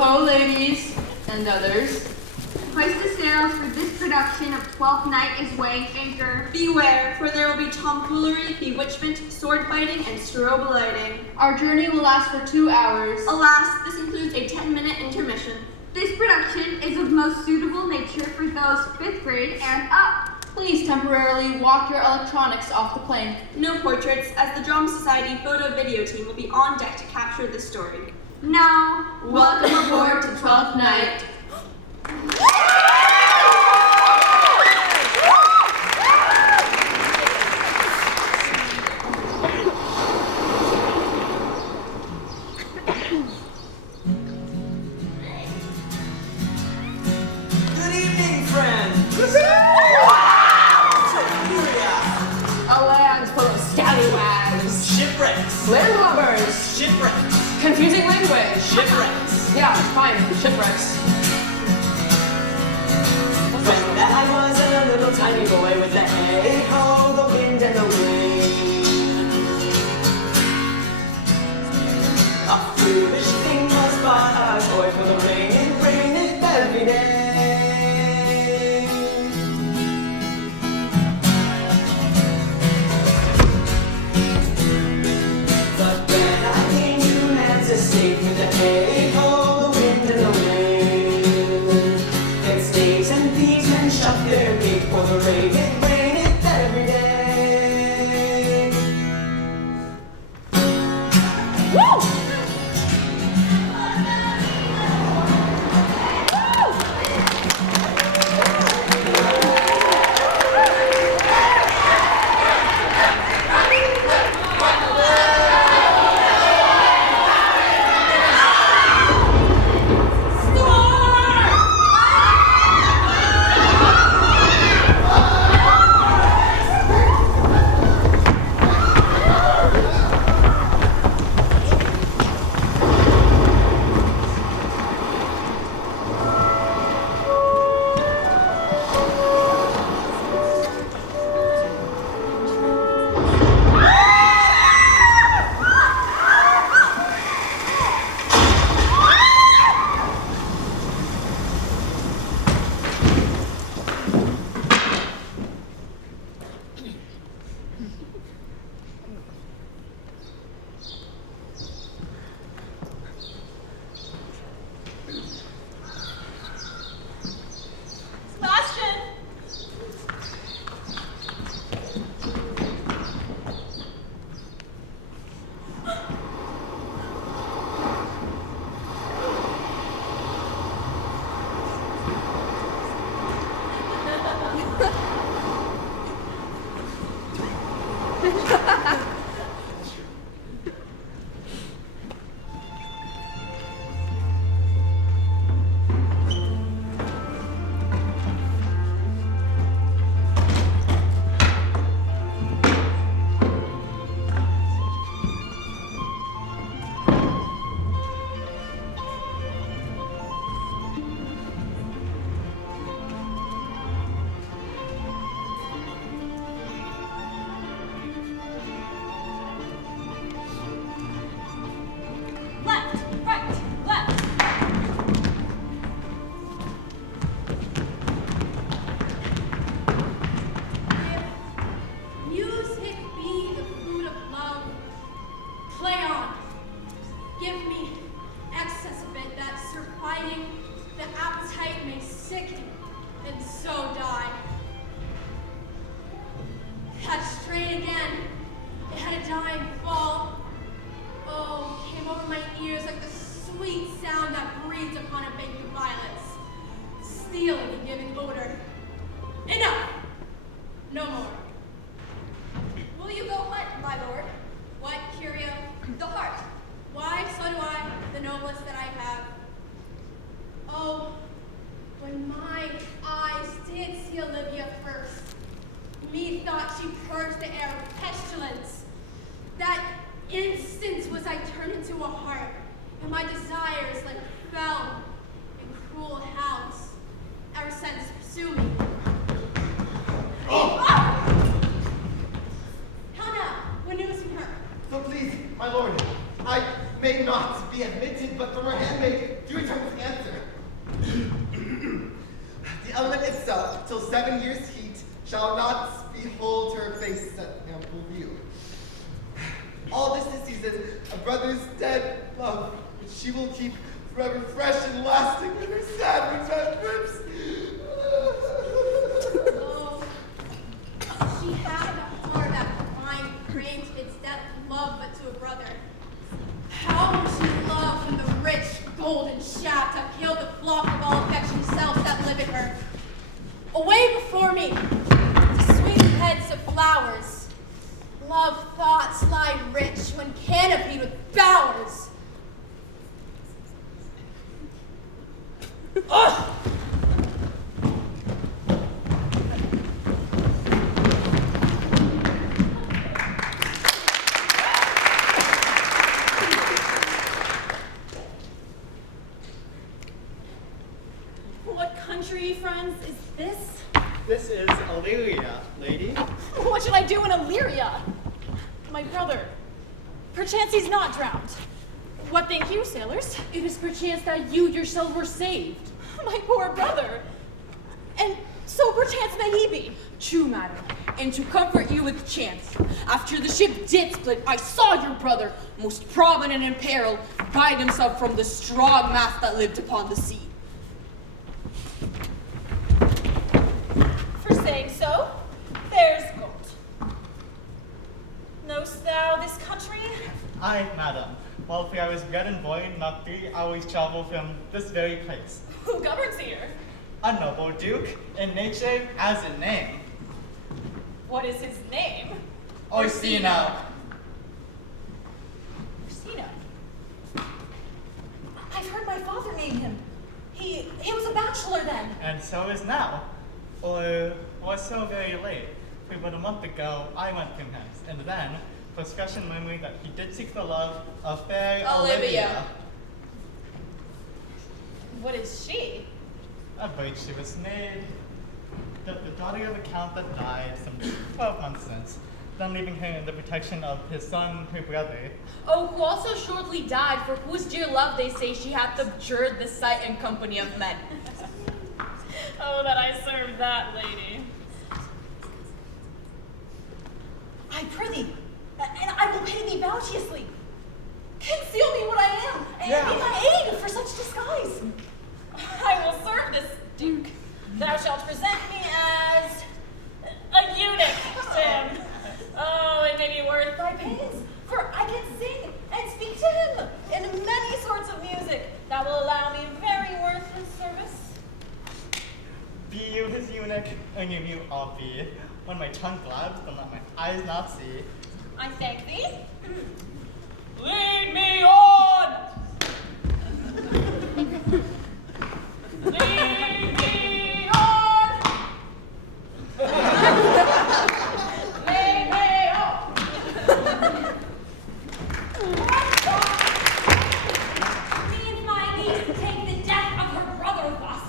Ho, ladies and others. Hoist the sails, for this production of Twelfth Night is weighing anchor. Beware, for there will be tomfoolery, bewitchment, sword fighting, and strobe lighting. Our journey will last for 2 hours. Alas, this includes a 10-minute intermission. This production is of most suitable nature for those 5th grade and up. Please temporarily walk your electronics off the plank. No portraits, as the Drama Society photo-video team will be on deck to capture this story. Now, Welcome aboard to Twelfth Night. Good evening, friends! A land full of scallywags, Shipwrecks! landlubbers, Shipwrecks! confusing language. Shipwrecks! Yeah, fine, shipwrecks. When I was a little tiny boy with the hey-ho, the wind and the rain. A foolish thing was but a toy for the rain. It raineth every day. But when I came to man's estate with the hey-ho, the wind and the rain, and snakes and thieves men shut their gate for the rain. It raineth every day. Woo! My lord, I may not be admitted, but from her handmaid, do return with shall not behold her face at ample view. All this is season, a brother's dead love, which she will keep forever fresh and lasting in her sad remembrance. Oh, she had a heart that fine craved its death love but to a brother. How would she love when the rich golden shaft have killed the flock of all affection selves that live in her? Away before me, to sweet heads of flowers. Love thoughts lie rich when canopied with bowers. Ugh! What country, friends, is this? This is Illyria, lady. What should I do in Illyria? My brother. Perchance he's not drowned. What think you, sailors? It is perchance that you yourself were saved. My poor brother. And so perchance may he be. True, madam. And to comfort you with chance, after the ship did split, I saw your brother, most prominent in peril, guide himself from the strong mast that lived upon the sea. For saying so, there's gold. Knowst thou this country? Aye, madam. While I was bred and born, not 3 hours travel from this very place. Who governs here? A noble duke, in nature as in name. What is his name? Orsino. Orsino. I've heard my father name him. He was a bachelor then. And so is now. Or was so very late. For about a month ago, I went from hence, and then, discussion murmured that he did seek the love of fair Olivia. What is she? A bird she was made. The daughter of a count that died some 12 months since, then leaving her in the protection of his son, her brother. Oh, who also shortly died, for whose dear love they say she hath abjured the sight and company of men. Oh, that I served that lady. I prithee, and I will pay thee bounteously. Conceal me what I am, and be my aid for such disguise. I will serve this duke. Thou shalt present me as a eunuch to him. Oh, it may be worth thy pains, for I can sing and speak to him in many sorts of music that will allow me very worth his service. Be you his eunuch, and you I'll be. When my tongue blabs, then let my eyes not see. I thank thee. Lead me on! Lead me on! Lead me on! Means my niece to take the death of her brother thus.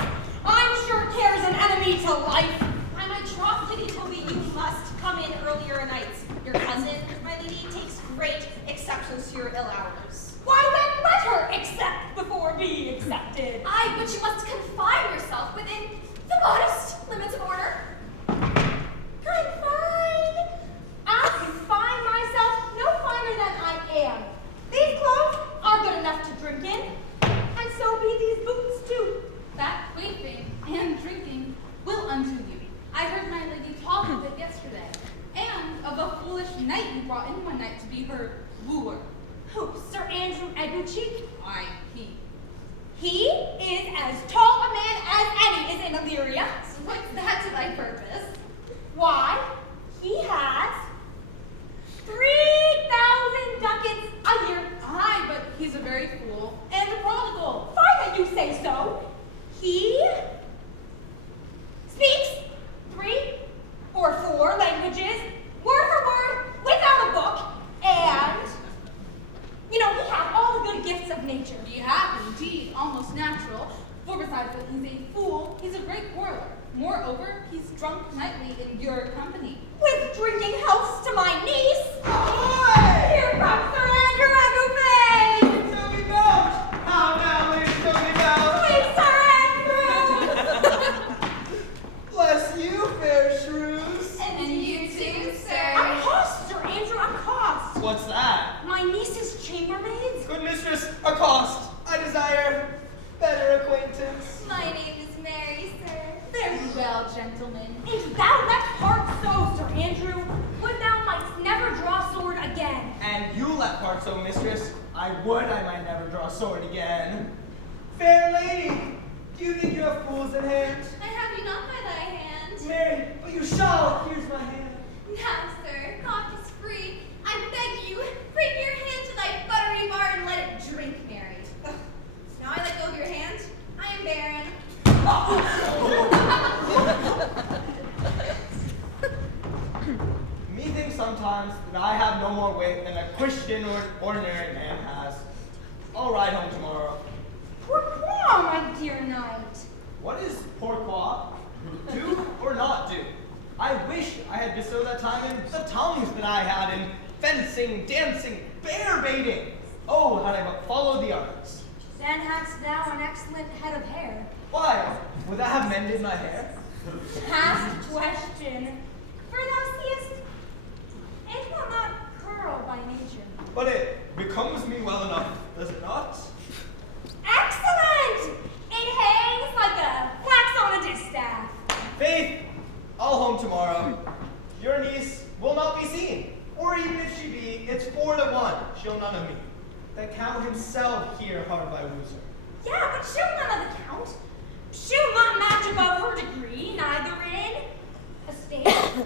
I'm sure care's an enemy to life. I might troth, Lady Toby, you must come in earlier nights. Your cousin, my lady, takes great exceptions to your ill hours. Why then let her accept before being accepted? Aye, but you must confine yourself within the modest limits of order. Confine? I confine myself no finer than I am. These clothes are good enough to drink in, and so be these boots too. That plaything and drinking will undo you. I heard my lady talk of it yesterday, and of a foolish knight you brought in one night to be her wooer. Who, Sir Andrew Edwardcheek? Aye, he. He is as tall a man as any is in Illyria. What's that to thy purpose? Why, he has 3,000 ducats a year. Aye, but he's a very fool and a prodigal. Why that you say so? He speaks 3 or 4 languages, word for word, without a book, and, you know, he has all the good gifts of nature. He hath indeed, almost natural, for besides that he's a fool, he's a great quarreler. Moreover, he's drunk nightly in your company. would I might never draw a sword again. Fair lady, do you think you have fools in hand? I have you not by thy hand. Mary, but you shall. Here's my hand. Now, sir, cock is free. I beg you, bring your hand to thy buttery bar and let it drink, Mary. Ugh. Now I let go of your hand. I am barren. Methinks sometimes that I have no more wit than a Christian or ordinary man has. I'll ride home tomorrow. Pourquoi, my dear knight? What is pourquoi? Do or not do? I wish I had bestowed that time in the tongues that I had in fencing, dancing, bear baiting. Oh, had I but followed the arts. Then hadst thou an excellent head of hair. Why? Would that have mended my hair? Past question. For thou seest, it will not curl by nature. But it becomes me well enough, does it not? Excellent! It hangs like a flax on a distaff. Faith, I'll home tomorrow. Your niece will not be seen. Or even if she be, it's 4 to 1. She'll none of me. The Count himself here hard by woos her. Yeah, but she'll none of the count. She'll not match above her degree, neither in estate,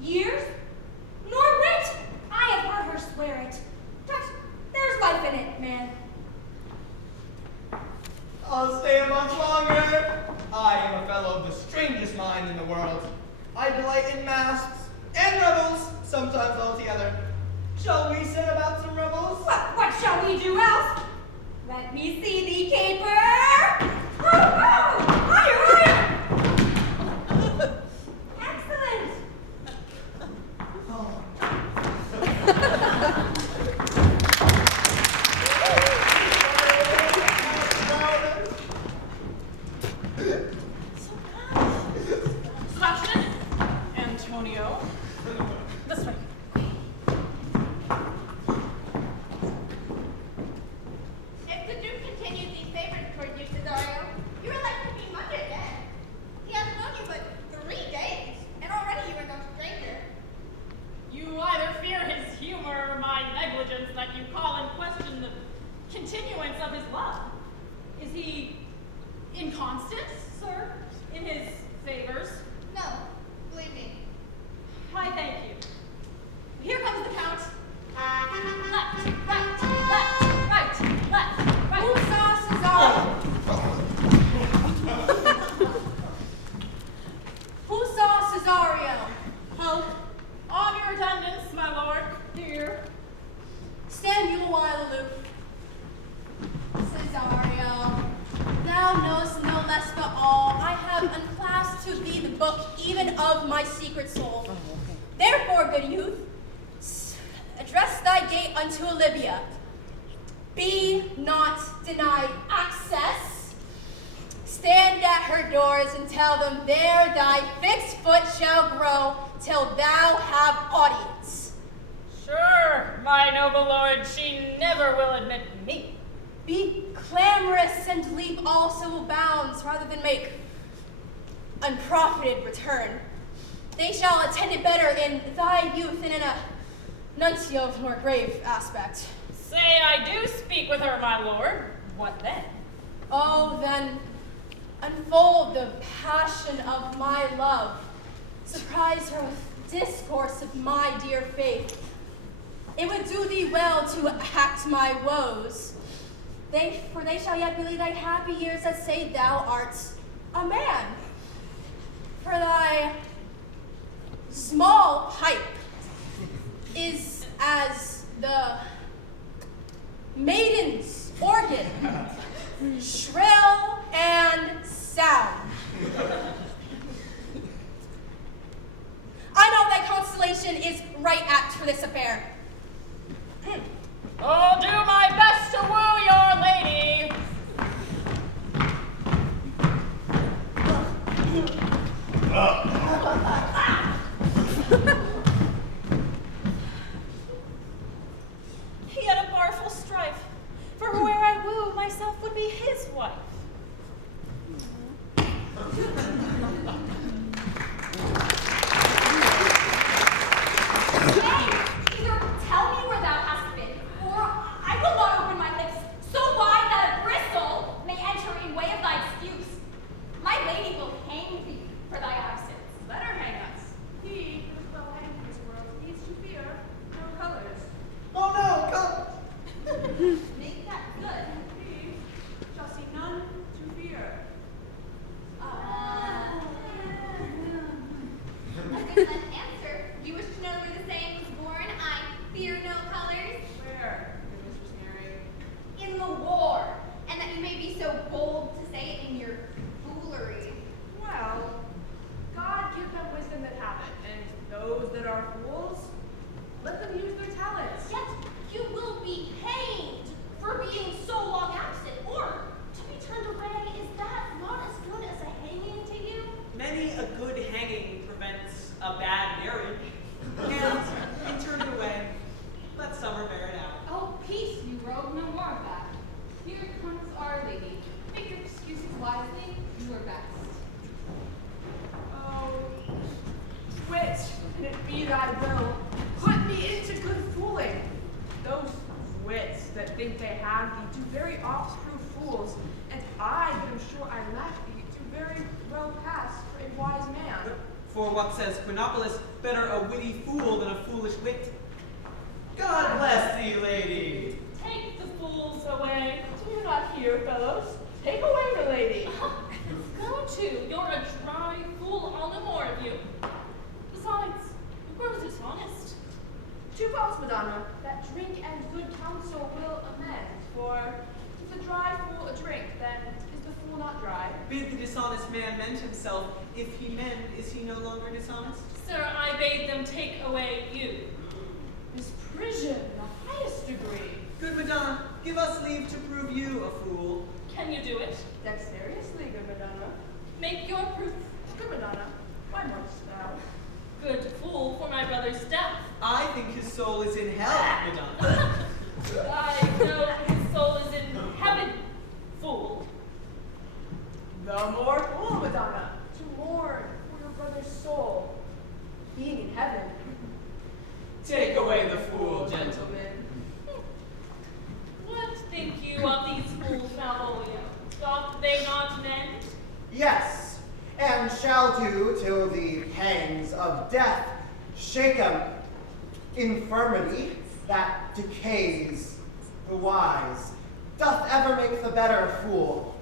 years, nor wit. I have heard her swear it. But there's life in it, man. I'll stay a month longer. I am a fellow of the strangest mind in the world. I delight in masks and revels, sometimes all together. Shall we set about some revels? What shall we do else? Let me see thee caper. Oh, oh! Higher! Excellent! Sebastian? Antonio? This way. If the Duke continues these favors toward you, Cesario, you are like to be much again. He has known you but 3 days, and already you are no stranger. You either fear his humor or my negligence that you call in question the continuance of his love. Is he inconstant, sir, in his favors? No, believe me. I thank you. Here comes the Count. Left, right, left, right, left, right. Who saw Cesario? Who saw Cesario? Oh, on your attendance, my lord. Here. Stand you a while aloof. Cesario, thou knowest no less but all. I have unclasped to thee the book even of my secret soul. Therefore, good youth, address thy gate unto Olivia. Be not denied access. Stand at her doors and tell them there thy fixed foot shall grow till thou have audience. Sure, my noble lord, she never will admit me. Be clamorous and leap all civil bounds rather than make unprofited return. They shall attend it better in thy youth and in a nuncio of more grave aspect. Say I do speak with her, my lord. What then? Oh, then unfold the passion of my love. Surprise her with discourse of my dear faith. It would do thee well to act my woes. For they shall yet believe thy happy years that say thou art a man. For thy small pipe is as the maiden's organ, shrill and sound. I know thy constellation is right apt for this affair. I'll do my best to woo your lady. He had a barful strife, for where I woo, myself would be his wife. Hey, either tell me where thou hast been, or I will not open I will, put me into good fooling. Those wits that think they have thee do very oft prove fools, and I that am sure I lack thee do very well pass for a wise man. For what says Quinopolis, better a witty fool than a foolish wit. God bless thee, lady. Take the fools away. Do you not hear, fellows? Take away the lady. Go to. You're a dry fool, all the more of you. Besides, you grow dishonest. Too false, Madonna, that drink and good counsel will amend. For if the dry fool a drink, then is the fool not dry? Bid the dishonest man mend himself. If he mend, is he no longer dishonest? Sir, I bade them take away you. Misprision, the highest degree. Good Madonna, give us leave to prove you a fool. Can you do it? Dexterously, good Madonna. Make your proof. Good Madonna, why must thou? Good fool for my brother's death. I think his soul is in hell, Madonna. I know his soul is in heaven, fool. The more fool, Madonna, to mourn for your brother's soul, being in heaven. Take away the fool, gentlemen. What think you of these fools, Malvolio? Doth they not mend? Yes, and shall do till the pangs of death shake 'em. Infirmity that decays the wise doth ever make the better fool.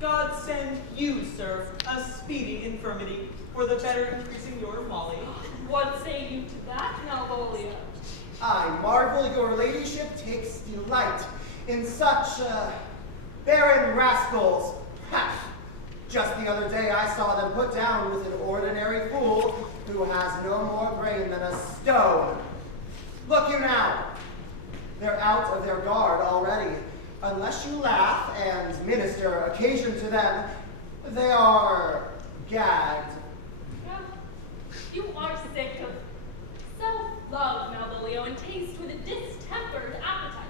God send you, sir, a speedy infirmity, for the better increasing your folly. What say you to that, Malvolio? I marvel your ladyship takes delight in such barren rascals. Ha! Just the other day I saw them put down with an ordinary fool who has no more brain than a stone. Look you now, they're out of their guard already. Unless you laugh and minister occasion to them, they are gagged. Yeah. You are sick of self-love, Malvolio, and taste with a distempered appetite.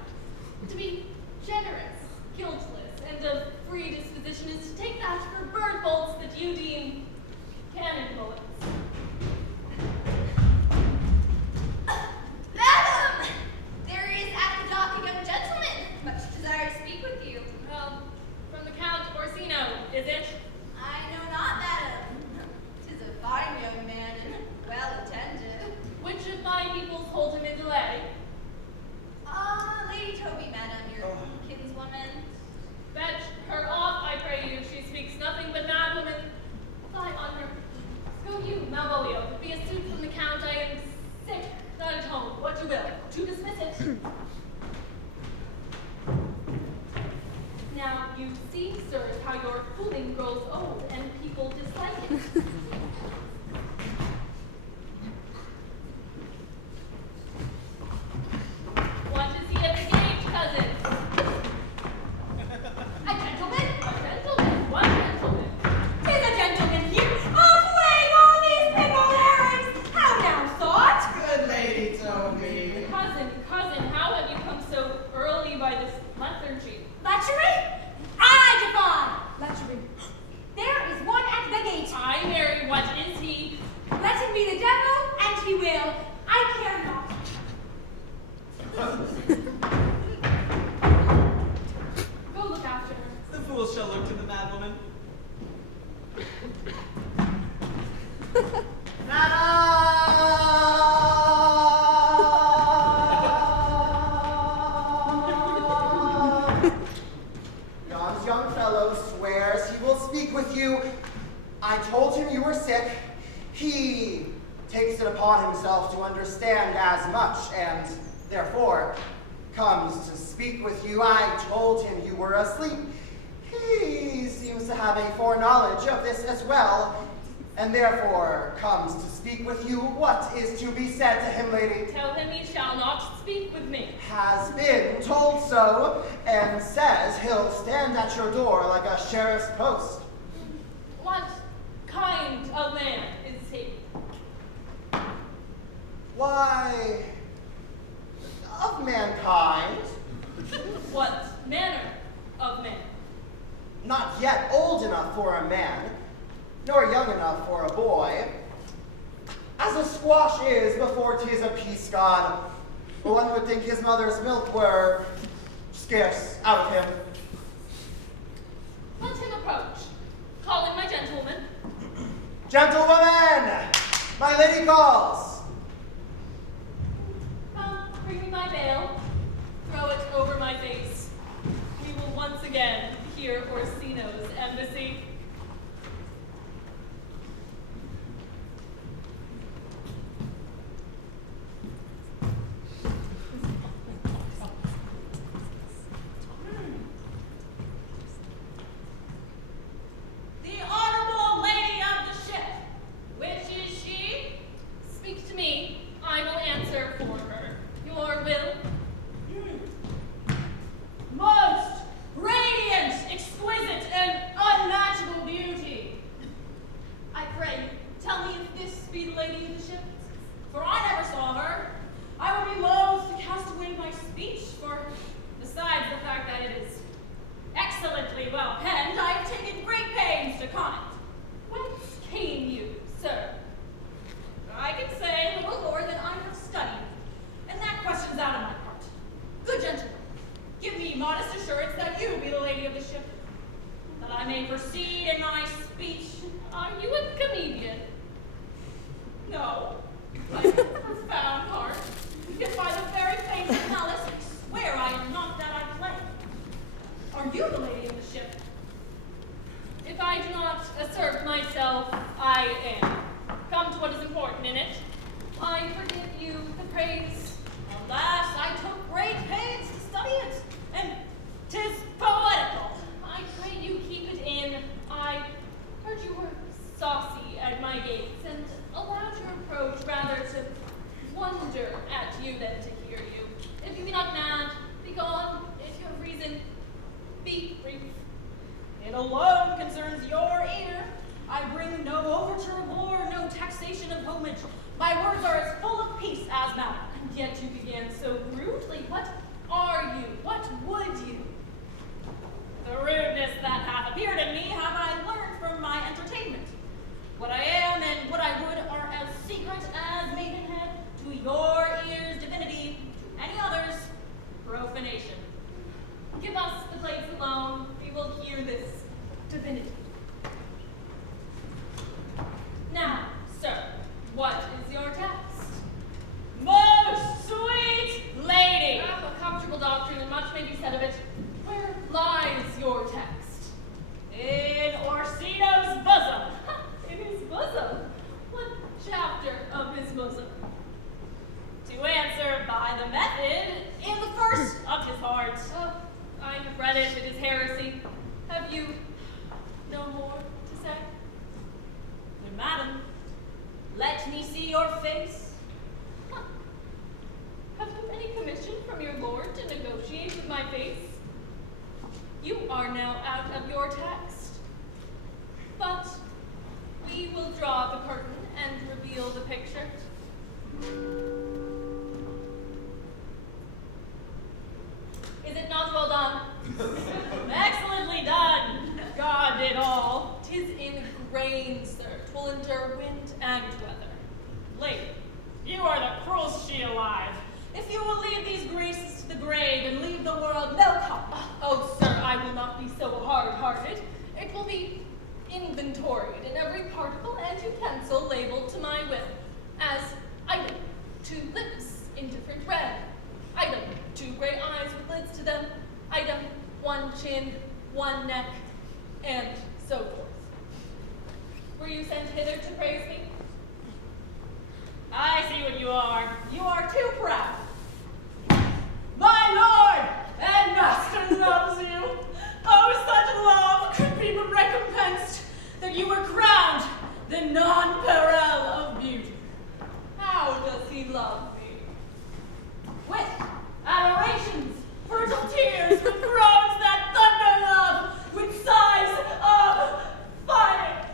To be generous, guiltless, and of free disposition is to take that for bird bolts that you deem cannon bullets. Madam! There is at the dock a young gentleman, much desire to speak with you. From the Count Orsino, is it? I know not, madam. 'Tis a fine young man and well attended. Which of my peoples hold him in delay? Lady Toby, madam, your kinswoman. Fetch her off, I pray you. She speaks nothing but mad woman. Fly on her. Go you, Malvolio. Be a suit from the Count. I am sick, not at home. What you will. To dismiss it. Now you see, sirs, how your fooling grows old and people dislike it. What is he at the gate, cousin? A gentleman? A gentleman? What gentleman? 'Tis a gentleman here, playing all these pickled herrings. How now, thought? Good lady Toby. Cousin, how have you come so early by this lethargy? Lechery? I defy lechery. There is one at the gate. Ay, Mary, what is he? Let him be the devil, and he will. I care not. Go look after her. The fool shall look to the mad woman. Yon's young fellow swears he will speak with you. I told him you were sick. He takes it upon himself to understand as much, and therefore comes to speak with you. I told him you were asleep. He seems to have a foreknowledge of this as well, and therefore comes to speak with you. What is to be said to him, lady? Tell him he shall not speak with me. Has been told so, and says he'll stand at your door like a sheriff's post. What kind of man is he? Why, of mankind. What manner of man? Not yet old enough for a man, nor young enough for a boy. as a squash is before 'tis a peace god. One would think his mother's milk were scarce out of him. Let him approach. Call in my gentlewoman. Gentlewoman, my lady calls. Bring me my veil. Throw it over my face. We will once again hear Orsino's embassy. The honorable lady of the ship. Which is she? Speak to me. I will answer for her. Your will? Most radiant, exquisite, and unmatchable beauty. I pray you, tell me if this be the lady of the ship, for I never saw her. I would be loath to cast away my speech, for besides the fact that it is excellently well penned, I have taken great pains to con it. Whence came you, sir? I can say little more than I have studied, and that question's out of my part. Good gentlemen, give me modest assurance that you be the lady of the ship, that I may proceed in my speech. Are you a comedian? No, I have a profound heart, yet by the very face of malice, I swear I am not that I play. Are you the lady of the ship? If I do not assert myself, I am. Come to what is important in it. I forgive you the praise. Alas, I took great pains to study it, and 'tis poetical. I pray you keep it in. I heard you were saucy at my gates, and allowed your approach rather to wonder at you than to hear you. If you be not mad, be gone. If you have reason, be brief. It alone concerns your ear. I bring no overture of war, no taxation of homage. My words are as full of peace as matter. And yet you began so rudely. What are you? What would you? The rudeness that hath appeared in me have I learned from my entertainment. What I am and what I would are as secret as maidenhead to your ears, divinity, to any others, profanation. Give us the place alone. We will hear this divinity. Now, sir, what is your text? Most sweet lady! A comfortable doctrine, and much may be said of it. Where lies your text? In Orsino's bosom. In his bosom? What chapter of his bosom? To answer by the method, in the first of his heart. Oh, I have read it. It is heresy. Have you no more to say? Good madam, let me see your face. Have you any commission from your lord to negotiate with my face? You are now out of your text. But we will draw the curtain and reveal the picture. Is it not well done? Excellently done. God did all. 'Tis in grain, sir. 'Twill endure wind and weather. Lady, you are the cruelest she alive. If you will leave these graces to the grave and leave the world no comfort. Oh, sir, I will not be so hard-hearted. It will be inventoried in every particle and utensil labeled to my will, as item, 2 lips, indifferent red, item, 2 gray eyes with lids to them, item, 1 chin, 1 neck, and so forth. Were you sent hither to praise me? I see what you are. You are too proud. My lord and master loves you. Oh, such love could be but recompensed that you were crowned the nonpareil of beauty. How does he love me? With adorations, fertile tears, with groans that thunder love, with sighs of fire.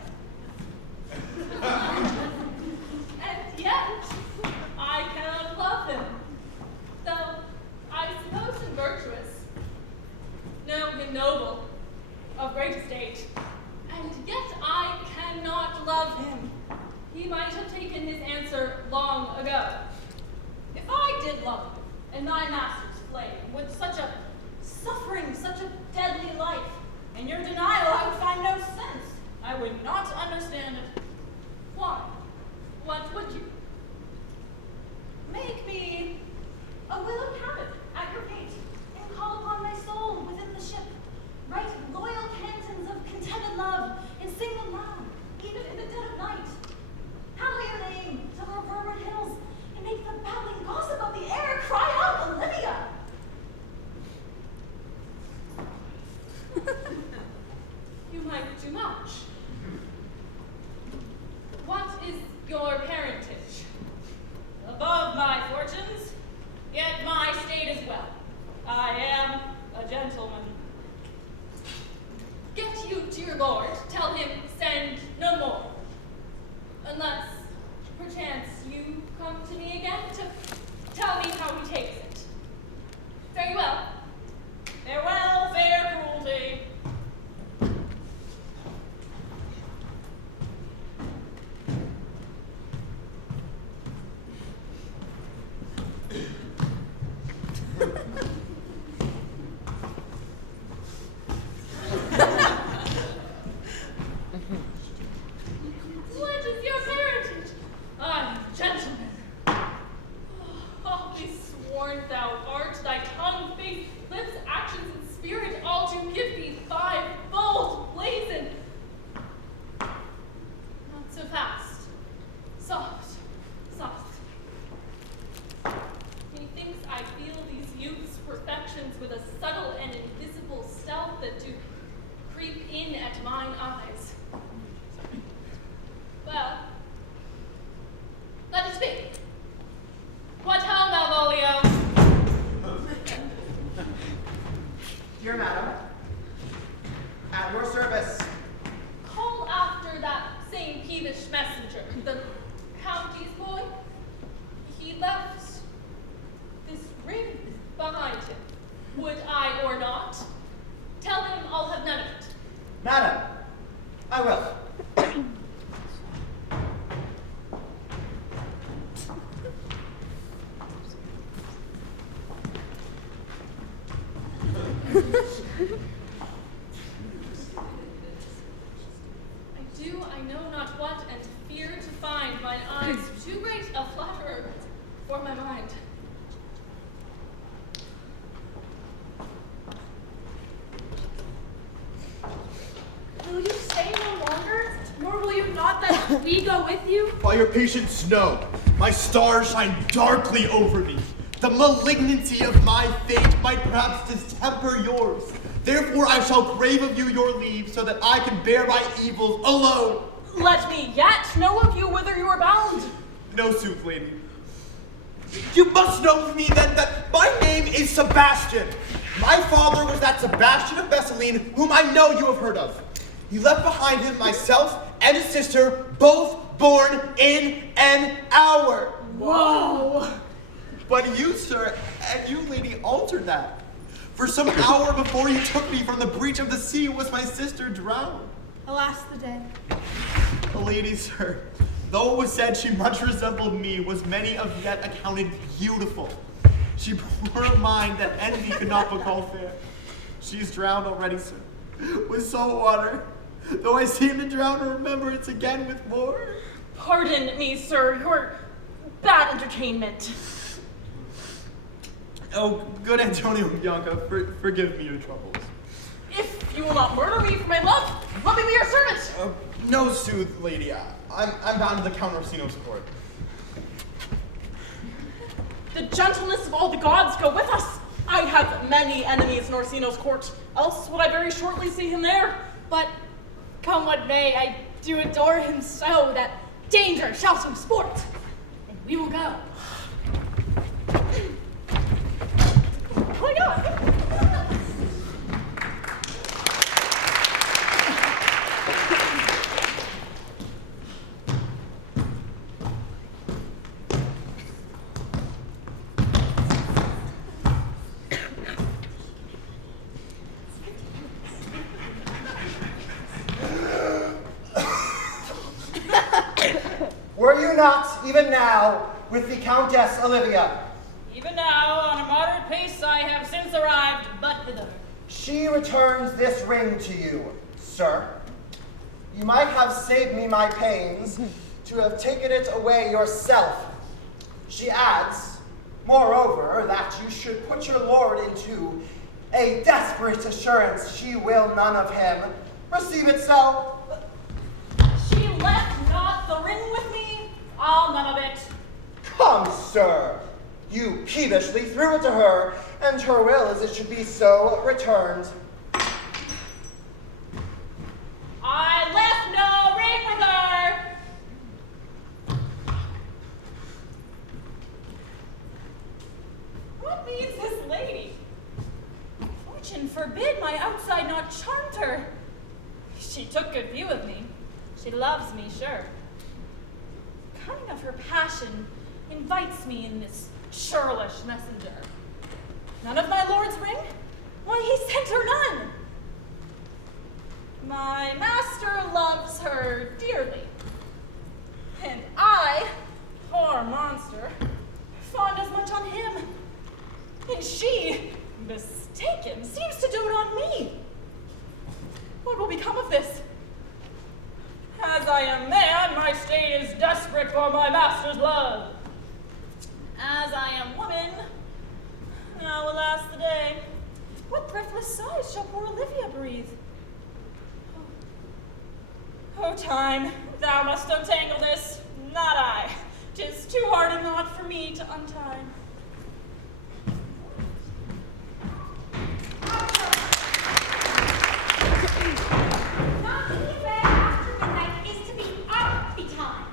And yet, I cannot love him, though I suppose him virtuous, know him noble, of great estate, and yet I cannot love him. He might have taken his answer left this ring behind him, would I or not? Tell him I'll have none of it. Madam, I will. I know not what, and fear to find mine eyes too great a flatterer for my mind. Will you stay no longer? Nor will you not that we go with you? By your patient snow, my stars shine darkly over me. The malignancy of my fate might perhaps distemper yours. Therefore I shall crave of you your leave, so that I can bear my evils alone. Let me yet know of you whither you are bound. No, sooth lady. You must know of me then that my name is Sebastian. My father was that Sebastian of Bessalene, whom I know you have heard of. He left behind him myself and his sister, both born in an hour. Whoa! But you, sir, and you, lady, altered that. For some hour before you took me from the breach of the sea was my sister drowned. Alas the day. The lady, sir, though it was said she much resembled me, was many of yet accounted beautiful. She bore a mind that envy could not but call fair. She is drowned already, sir, with salt water. Though I seem to drown her remembrance again with more. Pardon me, sir, your bad entertainment. Oh, good Antonio Bianca, forgive me your troubles. If you will not murder me for my love, let me be your servant. No, sooth, lady. I'm bound to the Count Orsino's court. The gentleness of all the gods go with us. I have many enemies in Orsino's court, else would I very shortly see him there. But come what may, I do adore him so that danger shall some sport. And we will go. Oh my God! Were you not, even now, with the Countess Olivia? Even now, on a moderate pace, I have since arrived, but thither. She returns this ring to you, sir. You might have saved me my pains to have taken it away yourself. She adds, moreover, that you should put your lord into a desperate assurance she will none of him. Receive it so. She left not the ring with me, I'll none of it. Come, sir. You peevishly threw it to her, and her will is it should be so returned. I left no ring with her. What means this lady? Fortune forbid my outside not charmed her. She took good view of me. She loves me, sure. Cunning of her passion invites me in this churlish messenger. None of my lord's ring? Why, he sent her none. My master loves her dearly. And I, poor monster, fond as much on him. And she, mistaken, seems to do it on me. What will become of this? As I am man, my state is desperate for my master's love. As I am woman, now will last the day. What breathless sighs shall poor Olivia breathe? Oh, time, thou must untangle this, not I. 'Tis too hard a knot for me to untie. Not to be bed after midnight is to be up betimes.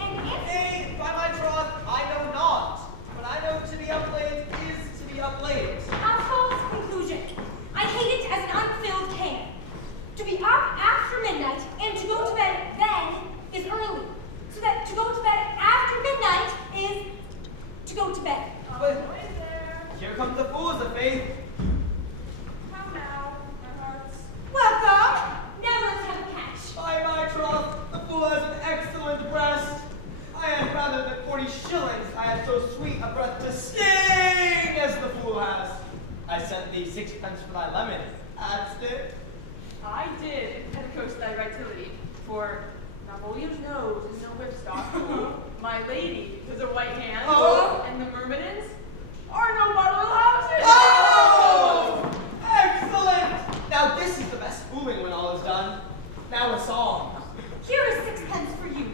And if Nay, by my troth, I know not. But I know to be up late is to be up late. a false conclusion. I hate it as an unfilled can. To be up after midnight and to go to bed then is early. So that to go to bed after midnight is to go go to bed. But here comes the fools of faith. How now, my hearts? Welcome. Now let's have a catch. By my troth, the fool has an excellent breast. I had rather than 40 shillings I had so sweet a breath to sting as the fool has. I sent thee 6pence for thy lemon. Hadst it? I did petticoat thy vitality, for Napoleon's nose is no whipstock. My lady is a white hand, and the myrmidons are no bottle houses. Oh! Excellent! Now this is the best fooling when all is done. Now a song. Here is 6pence for you.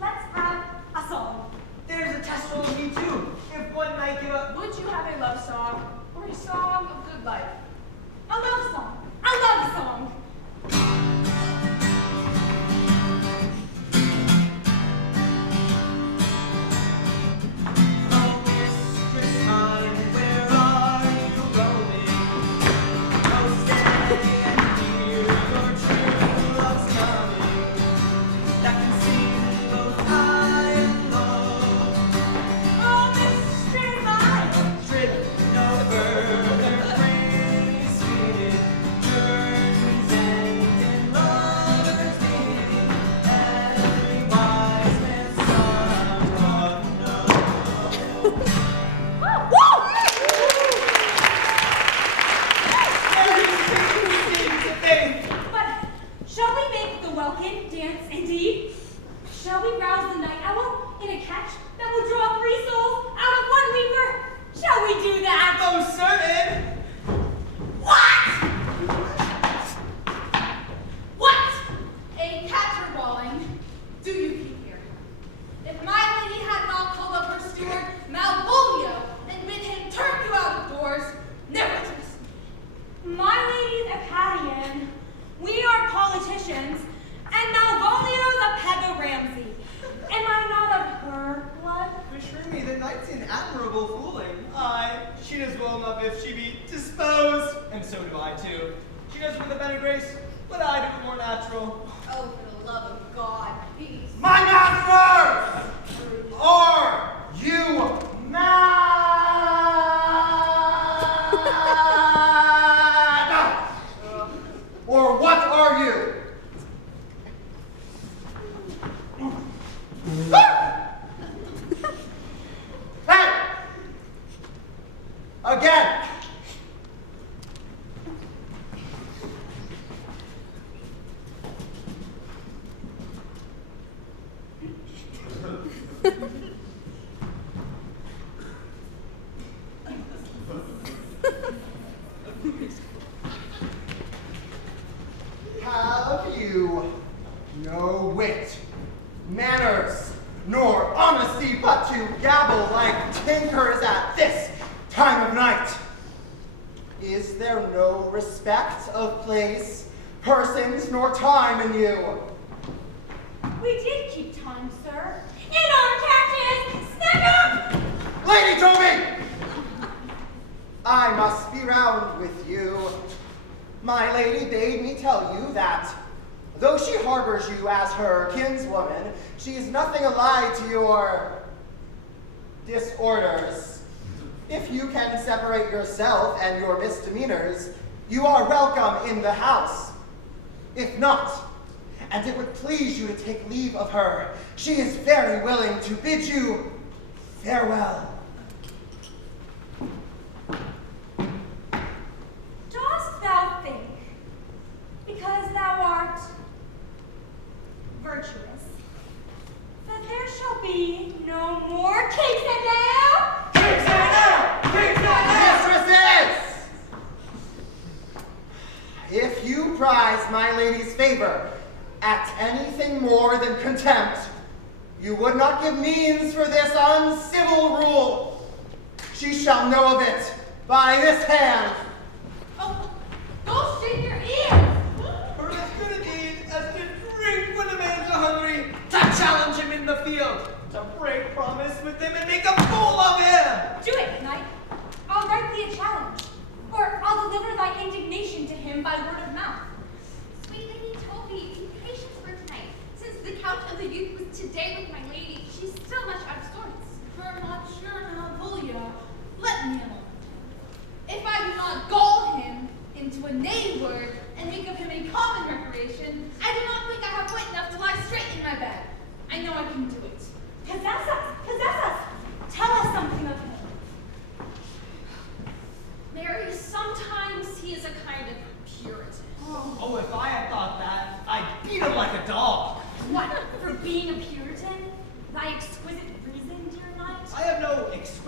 Let's have a song. There's a testicle of me too. If one might give up. Would you have a love song, or a song of good life? A love song. A love song. Oh, mistress mine, where are you going? Oh, stay and hear your true love's coming. That can sing both high and low. Oh, mistress mine. Trip no further, free sweet. Journeys end in lovers' meeting. Every wise man's son ought know. But shall we make the welkin dance indeed? Shall we rouse the night owl in a catch that will draw 3 souls out of 1 weaver? Shall we do that? Most certain. What? What? A caterwauling. Do you keep here? If my lady had not called up her steward, Malvolio, and bid him turn you out of doors, never trust me. My lady's Acadian. We are politicians, and Malvolio's a Pega Ramsey. Am I not of her blood? Assure me the knight's in admirable fooling. Aye, she does well enough if she be disposed. And so do I too. She does with a better grace, but I do it more natural. Oh, for the love of God, peace. My masters! Are you mad? Or what are you? Hey! Again! Have you no wit, manners, nor honesty, but to gabble like tinkers at this time of night? Is there no respect of place, persons, nor time in you? We did keep time, sir. In our catches! Snap up! Lady Toby! I must be round with you. My lady bade me tell you that, though she harbors you as her kinswoman, she is nothing allied to your disorders. If you can separate yourself and your misdemeanors, you are welcome in the house. If not, and it would please you to take leave of her, she is very willing to bid you farewell. Dost thou think, because thou art virtuous, that there shall be no more cakes and ale? Cakes and ale! Cakes and ale! Mistresses! If you prize my lady's favor at anything more than contempt, you would not give means for this uncivil rule. She shall know of it by this hand. Oh, go shake your ears! For as good a deed as to drink when a man's hungry, to challenge him in the field, to break promise with him and make a fool of him. Do it, knight. I'll write thee a challenge, or I'll deliver thy indignation to him by word of mouth. Sweet Lady Toby, be patient for tonight. Since the count of the youth was today with my lady, she's still much out of sorts. You're not sure, Malvolio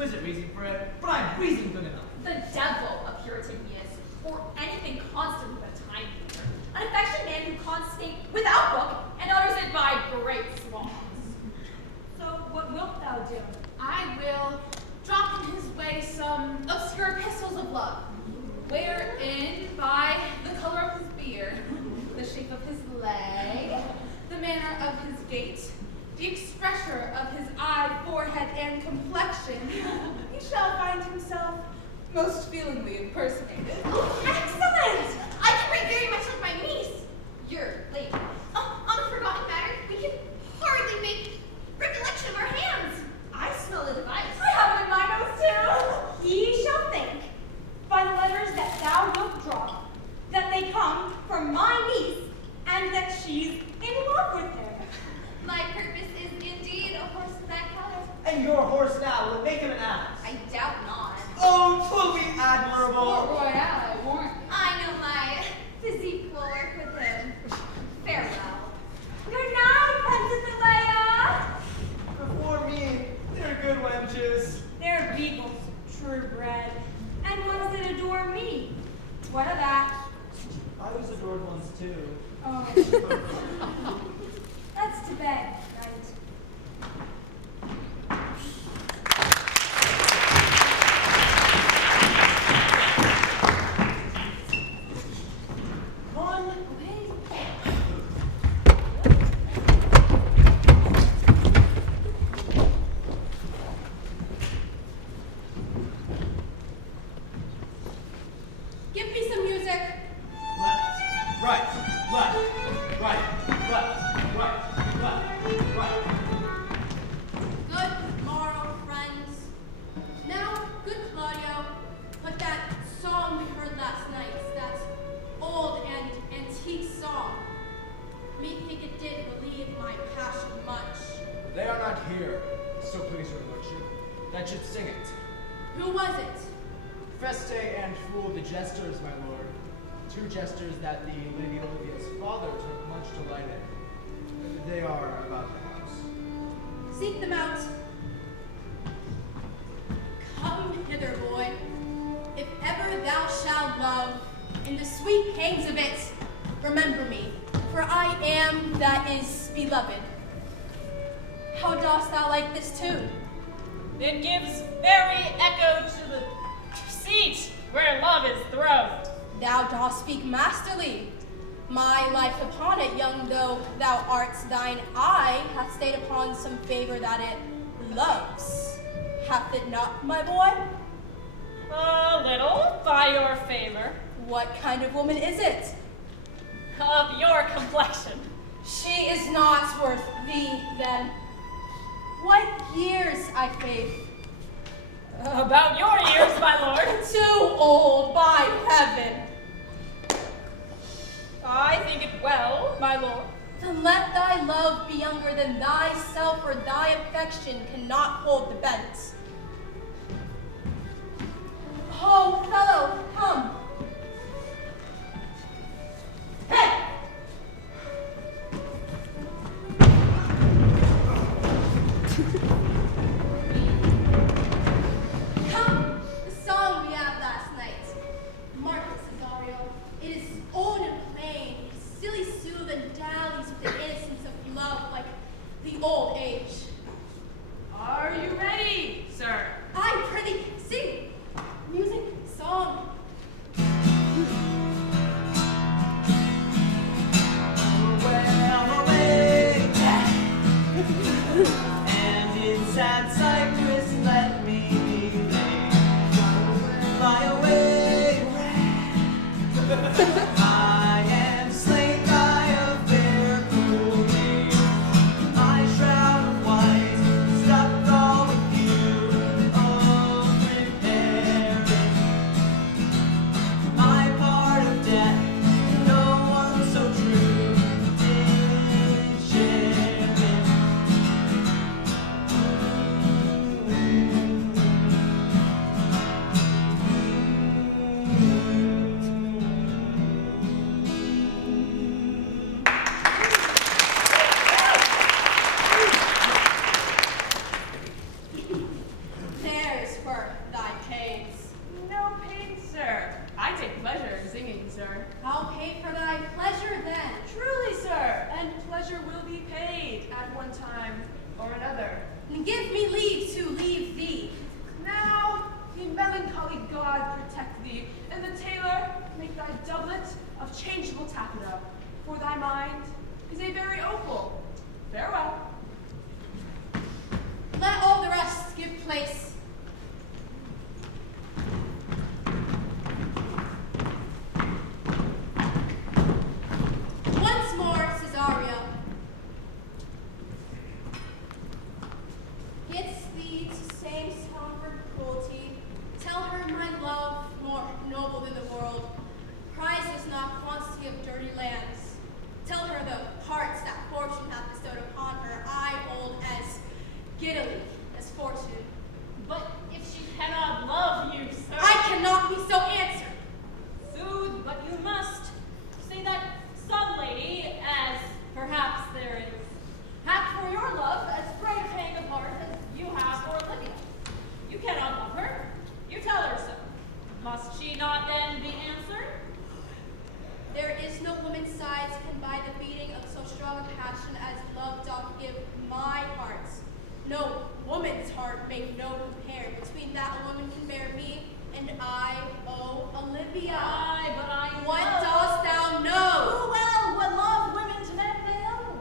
exquisite reason for it, but I've reasoned good enough. The devil a Puritan he is, or anything constant with a time keeper. An affectionate man who constate without book, and utters it by great swans. So what wilt thou do? I will drop in his way some obscure epistles of love, wherein by the color of his beard, the shape of his leg, the manner of his gait, the expressure of his eye, forehead, and complexion, he shall find himself most feelingly impersonated. Excellent! I can write very much like my niece. You're late. On a forgotten matter, we can hardly make recollection of our hands. I smell a device. I have it in my nose too. He shall think, by the letters that thou wilt draw, that they come from my niece, and that she's in love with him. My purpose is indeed a horse of that color. And your horse now will make him an ass. I doubt not. Oh, 'twill be admirable. Royale, I warn you. I know my physique will work with him. Farewell. Good night, Princess Leia. Before me, they're good wenches. They're beagles, true bred, and ones that adore me. What of that? I was adored once too. Oh. Let's to bed, knight. On away. Give me some music. Left, right, left, right, left, right, left, right. Good morrow, friends. Now, good Claudio, put that song we heard last night, that old and antique song. Methinks it did relieve my passion much. They are not here, so please your lordship, that should sing it. Who was it? Feste and Fool the jesters, my lord. Two jesters that the Lady Olivia's father took much delight in. They are about the house. Seek them out. Come hither, boy. If ever thou shalt love, in the sweet pangs of it, remember me, for I am that is beloved. How dost thou like this tune? It gives very echo to the seat where love is throned. Thou dost speak masterly. My life upon it, young though thou art, thine eye hath stayed upon some favor that it loves. Hath it not, my boy? A little, by your favor. What kind of woman is it? Of your complexion. She is not worth thee, then. What years, I faith? About your years, my lord. Too old, by heaven. I think it well, my lord. To let thy love be younger than thyself, or thy affection cannot hold the bent. Oh, fellow, come. Hey! Come, the song we had last night. Marcus Cesario, it is old and plain, it silly soothe and dallies with the innocence of love like the old age. Are you ready, sir? I prithee, sing, music, song. Well away, and in sad cypress let me fly away. I am slain by a fair cruel maid. My shroud of white stuck all with you of preparing. My part of death, no one so true did share it. and I owe Olivia. Aye, but I What know. dost thou know? Oh, well, what love women to men they owe.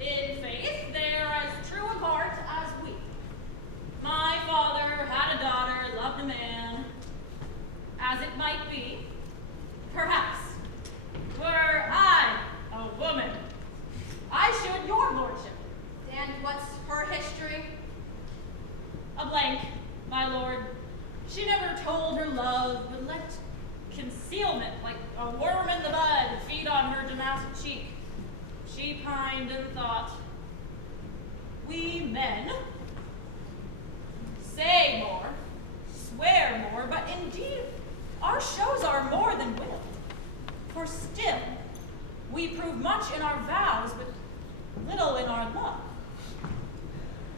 In faith, they are as true of heart as we. My father had a daughter, loved a man. As it might be, perhaps, were I a woman, I should your lordship. And what's her history? A blank, my lord. She never told her love, but let concealment, like a worm in the bud, feed on her damask cheek. She pined and thought, we men say more, swear more, but indeed our shows are more than will. For still, we prove much in our vows, but little in our love.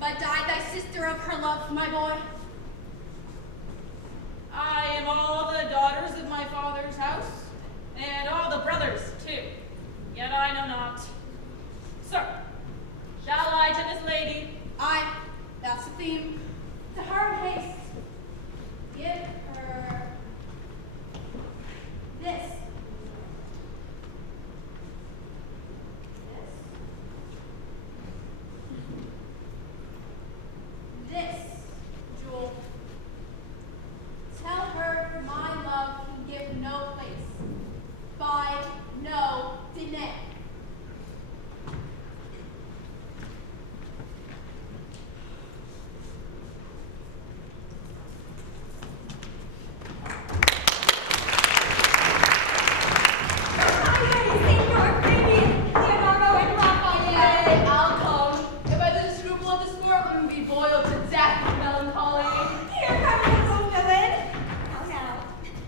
But died thy sister of her love, my boy? I am all the daughters of my father's house, and all the brothers too. Yet I know not. Sir, shall I to this lady? Aye, that's the theme. To her in haste. Give her this. This jewel. Tell her my love can give no place. By no deny. I'll come. If I didn't scruple of this world, I would be boiled to death with melancholy. Here comes the old villain. Now,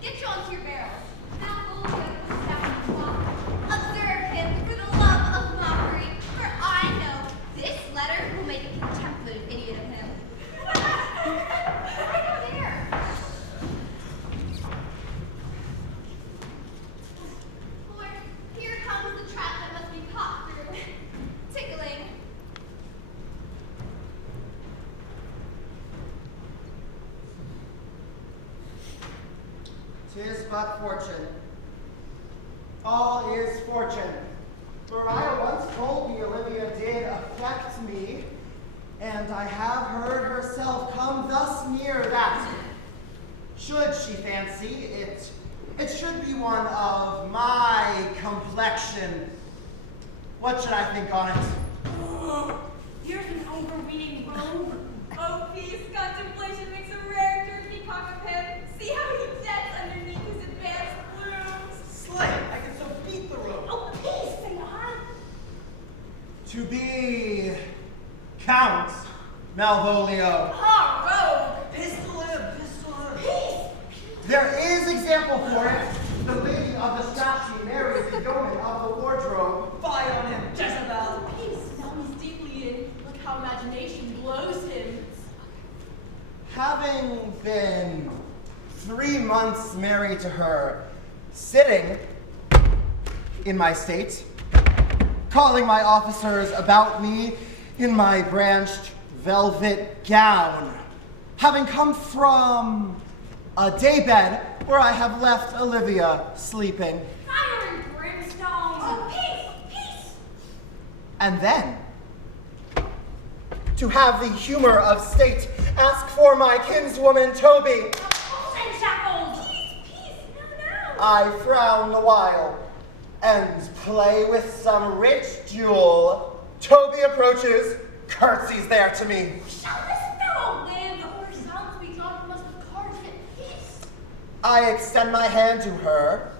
get you onto your barrels. Malvolio will step on the clock. Observe him for the love of mockery, for I know this letter will make a contemplative idiot of him. Right over there. For here comes the trap that must be caught through tickling. 'Tis but fortune. All is fortune. Maria once told me Olivia did affect me, and I have heard herself come thus near that, should she fancy it, it should be one of my complexion. What should I think on it? Here's an overweening robe. Oh, peace, contemplation makes a rare turkey cock of him. See how he jets underneath his advanced plumes. Slay! I can so beat the rope. Oh, peace, say on. To be Count Malvolio. Ah, rogue. Pistol him! Pistol him! Peace. There is example for it. The lady of the statue married the yeoman of the wardrobe. Fie on him, Jezebel! Peace. Now he's deeply in. Look how imagination blows him. Having been 3 months married to her, sitting in my state, calling my officers about me in my branched velvet gown, having come from a daybed where I have left Olivia sleeping. Fire and brimstone. Oh, peace, peace. And then, to have the humor of state ask for my kinswoman Toby, And shackles. Peace, peace. No, no. I frown the while and play with some rich jewel. Toby approaches, curtsies there to me. Shall this fellow live? Or sounds we talk from us with cards at peace? I extend my hand to her,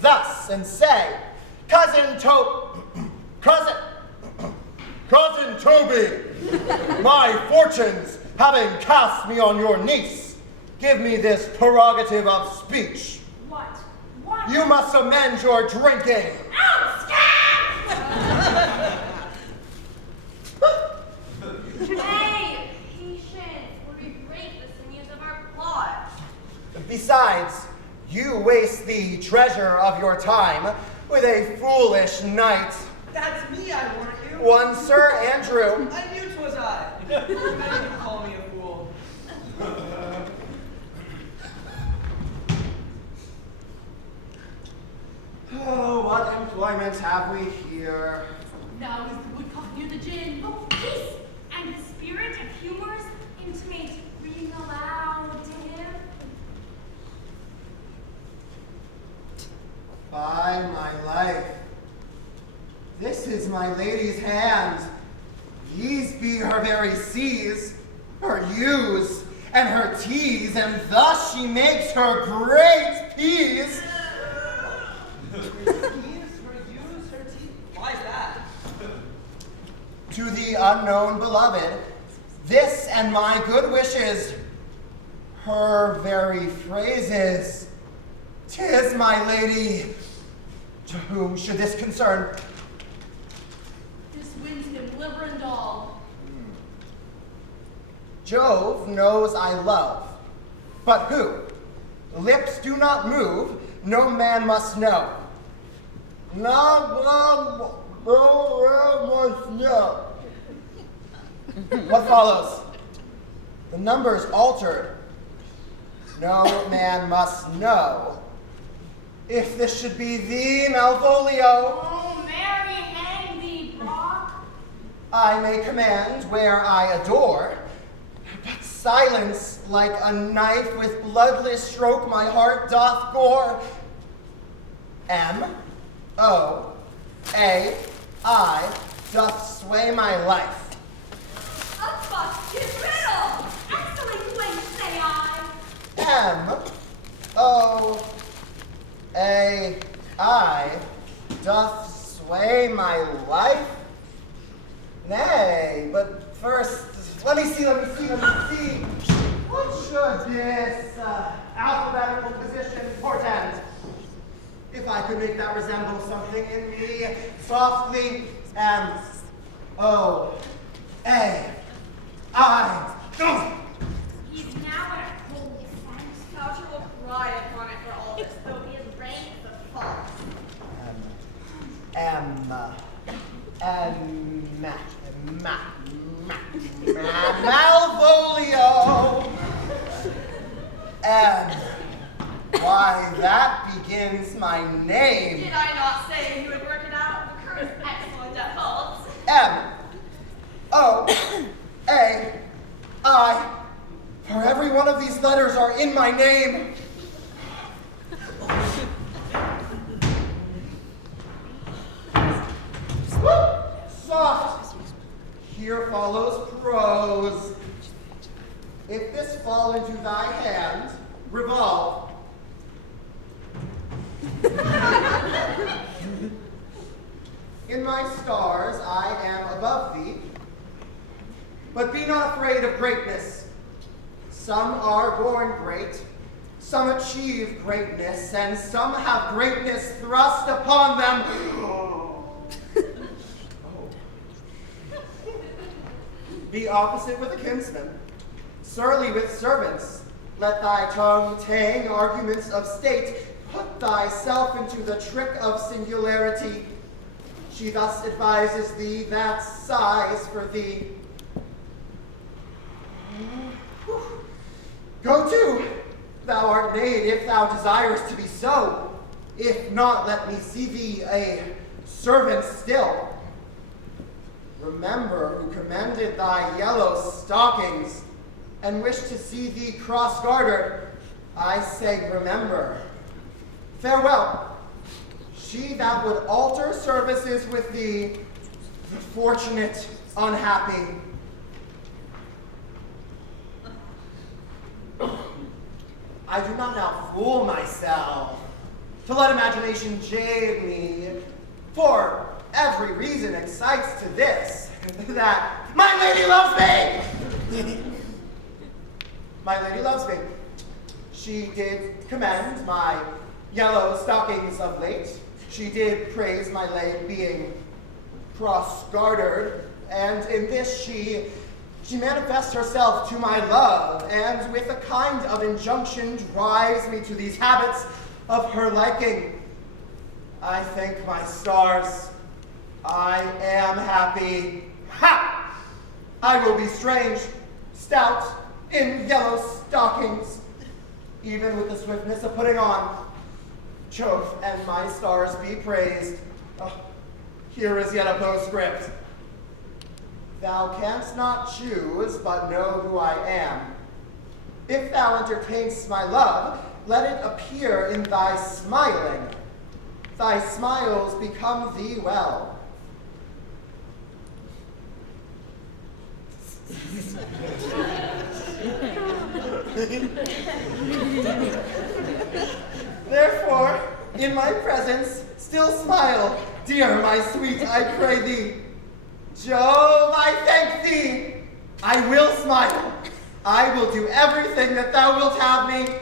thus, and say, Cousin Toby, my fortunes having cast me on your niece, give me this prerogative of speech. What? What? You must amend your drinking. Hey, patience, or we break the sinews of our plot. Besides, you waste the treasure of your time with a foolish knight. That's me, I warrant you. One Sir Andrew. I knew 'twas I. Many call me a fool. enjoyment have we here? Now is the woodcock near the gin. Oh, peace! And the spirit of humors intimate reading aloud to him. By my life, this is my lady's hand. These be her very C's, her U's, and her T's, and thus she makes her great P's. Why is that? To the unknown beloved, this and my good wishes, her very phrases. 'Tis my lady. To whom should this concern? This wins him liver and all. Jove knows I love, but who? Lips do not move, no man must know. No man must know. What follows? The number's altered. No man must know. If this should be thee, Malvolio, Oh, Mary, hang thee, Brock. I may command where I adore, but silence like a knife with bloodless stroke my heart doth gore. M-O-A-I doth sway my life. A busted riddle. Excellent place, say I. M-O-A-I doth sway my life? Nay, but first, let me see. What should this alphabetical position portend? If I could make that resemble something in me, softly, M-O-A-I. He's now at a holy offense. Voucher will cry upon it for all this, though he has reigned the false. Malvolio. Why, that begins my name. Did I not say you would work it out? The crew is excellent at faults. M-O-A-I. For every one of these letters are in my name. Soft. Here follows prose. If this fall into thy hand, revolve. In my stars I am above thee, but be not afraid of greatness. Some are born great, some achieve greatness, and some have greatness thrust upon them. Be opposite with a kinsman, surly with servants. Let thy tongue tang arguments of state. Put thyself into the trick of singularity. She thus advises thee, that sighs for thee. Go to, thou art made if thou desirest to be so. If not, let me see thee a servant still. Remember who commended thy yellow stockings, and wish to see thee cross-gartered. I say remember. Farewell. She that would alter services with thee, the fortunate unhappy. I do not now fool myself, to let imagination jade me, for every reason excites to this, that my lady loves me! My lady loves me. She did commend my yellow stockings of late. She did praise my leg being cross-gartered, and in this she manifests herself to my love, and with a kind of injunction drives me to these habits of her liking. I thank my stars. I am happy. Ha! I will be strange, stout, in yellow stockings, even with the swiftness of putting on. Jove and my stars be praised. Oh, here is yet a postscript. Thou canst not choose, but know who I am. If thou entertainst my love, let it appear in thy smiling. Thy smiles become thee well. Therefore, in my presence, still smile, dear my sweet, I pray thee. Jove, I thank thee. I will smile. I will do everything that thou wilt have me.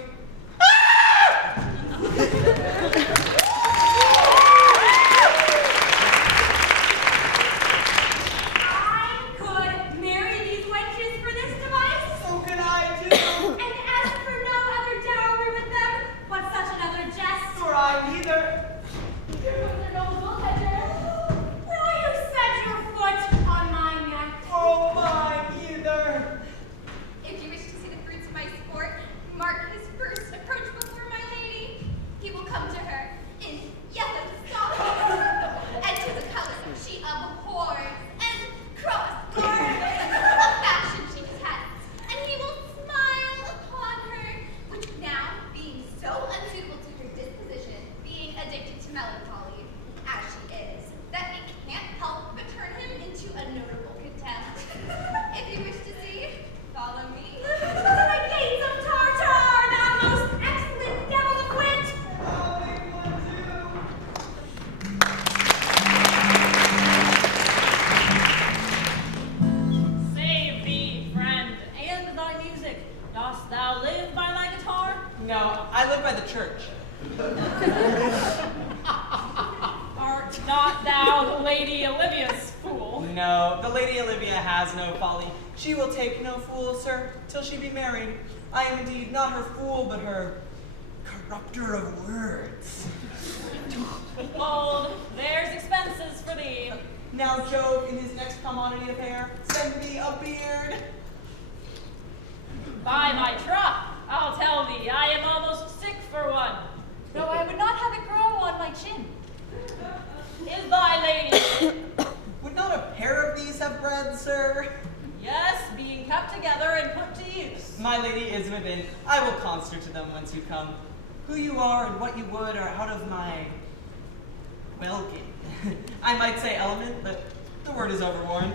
I might say element, but the word is overworn.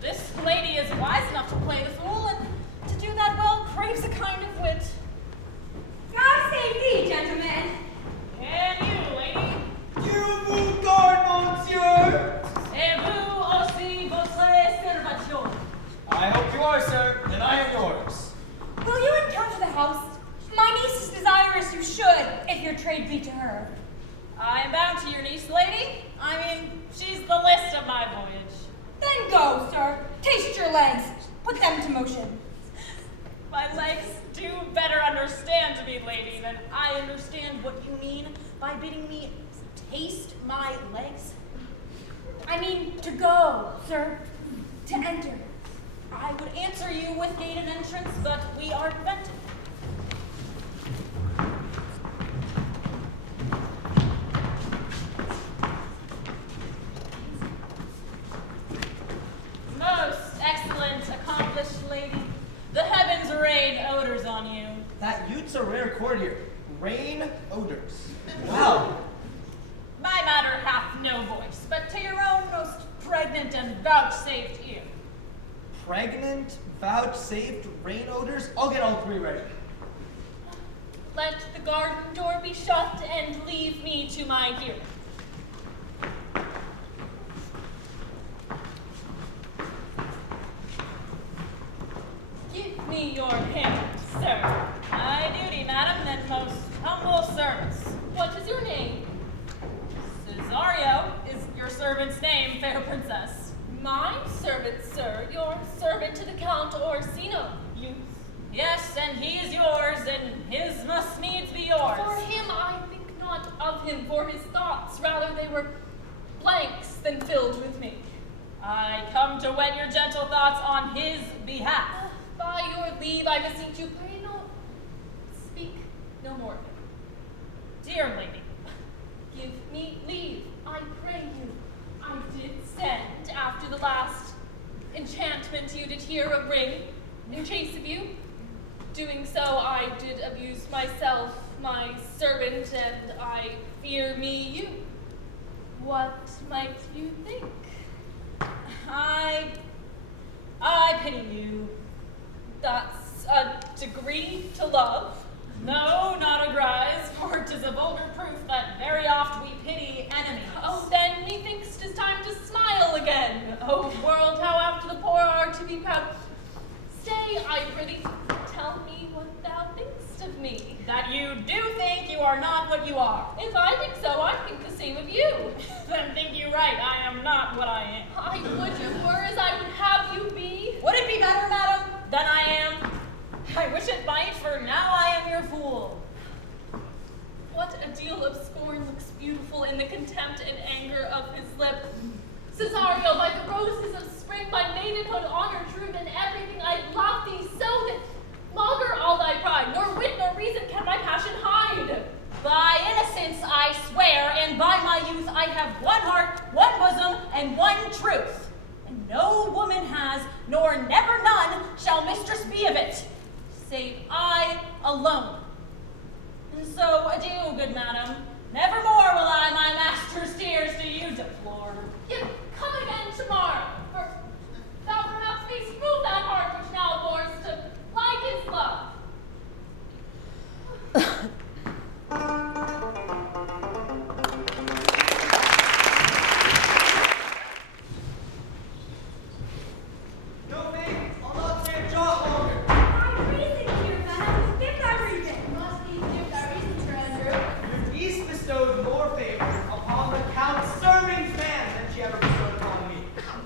This lady is wise enough to play the fool, and to do that well craves a kind of wit. God save thee, gentlemen. And you, lady. You vous garde, monsieur. Et vous aussi, votre servation. I hope you are, sir, and I am yours. Will you encounter the house? My niece is desirous you should, if your trade be to her. I am bound to your niece, lady. I mean, she's the list of my voyage. Then go, sir. Taste your legs. Put them to motion. My legs do better understand me, lady, than I understand what you mean by bidding me taste my legs. I mean to go, sir. To enter. I would answer you with gate and entrance, but we are prevented. Most excellent, accomplished lady, the heavens rain odors on you. That youth's a rare courtier. Rain odors. Wow. My matter hath no voice, but to your own most pregnant and vouchsafed ear. Pregnant, vouchsafed, rain odors? I'll get all three ready. Let the garden door be shut and leave me to my hearing. Give me your hand, sir. My duty, madam, and most humble service. What is your name? Cesario is your servant's name, fair princess. My servant, sir. Your servant to the Count Orsino, youth. Yes, and he is yours, and his must needs be yours. For him, I think not of him, for his thoughts. Rather, they were blanks than filled with me. I come to wed your gentle thoughts on his behalf. By your leave, I beseech you, pray no, speak no more of him. Dear lady, here a ring in chase of you. Doing so, I did abuse myself, my servant, and I fear me you. What might you think? I pity you. That's a degree to love. No, not a grise, for 'tis a vulgar proof that very oft we pity enemies. Oh, then methinks 'tis time to smile again. Oh, world, how after the poor are to be proud. Stay, I prithee, tell me what thou thinkst of me. That you do think you are not what you are. If I think so, I think the same of you. Then think you right, I am not what I am. I would you were as I would have you be. Would it be better, madam, than I am? I wish it might, for now I am your fool. What a deal of scorn looks beautiful in the contempt and anger of his lip. Cesario, by the roses of spring, by maidenhood, honor, truth, and everything, I love thee so that longer all thy pride, nor wit nor reason can my passion hide. By innocence I swear, and by my youth I have one heart, one bosom, and one truth. And no woman has, nor never none, shall mistress be of it, save I alone. And so adieu, good madam. Nevermore will I my master's tears to you deplore. Yet come again tomorrow, for thou perhaps mayst move that heart which now abhors to like his love. No, babe, I'll not stay a jot longer. My reason, dear madam, give thy reason. Must needs give thy reason, Sir Andrew. Your niece bestowed more favors upon the Count's servant's man than she ever bestowed upon me.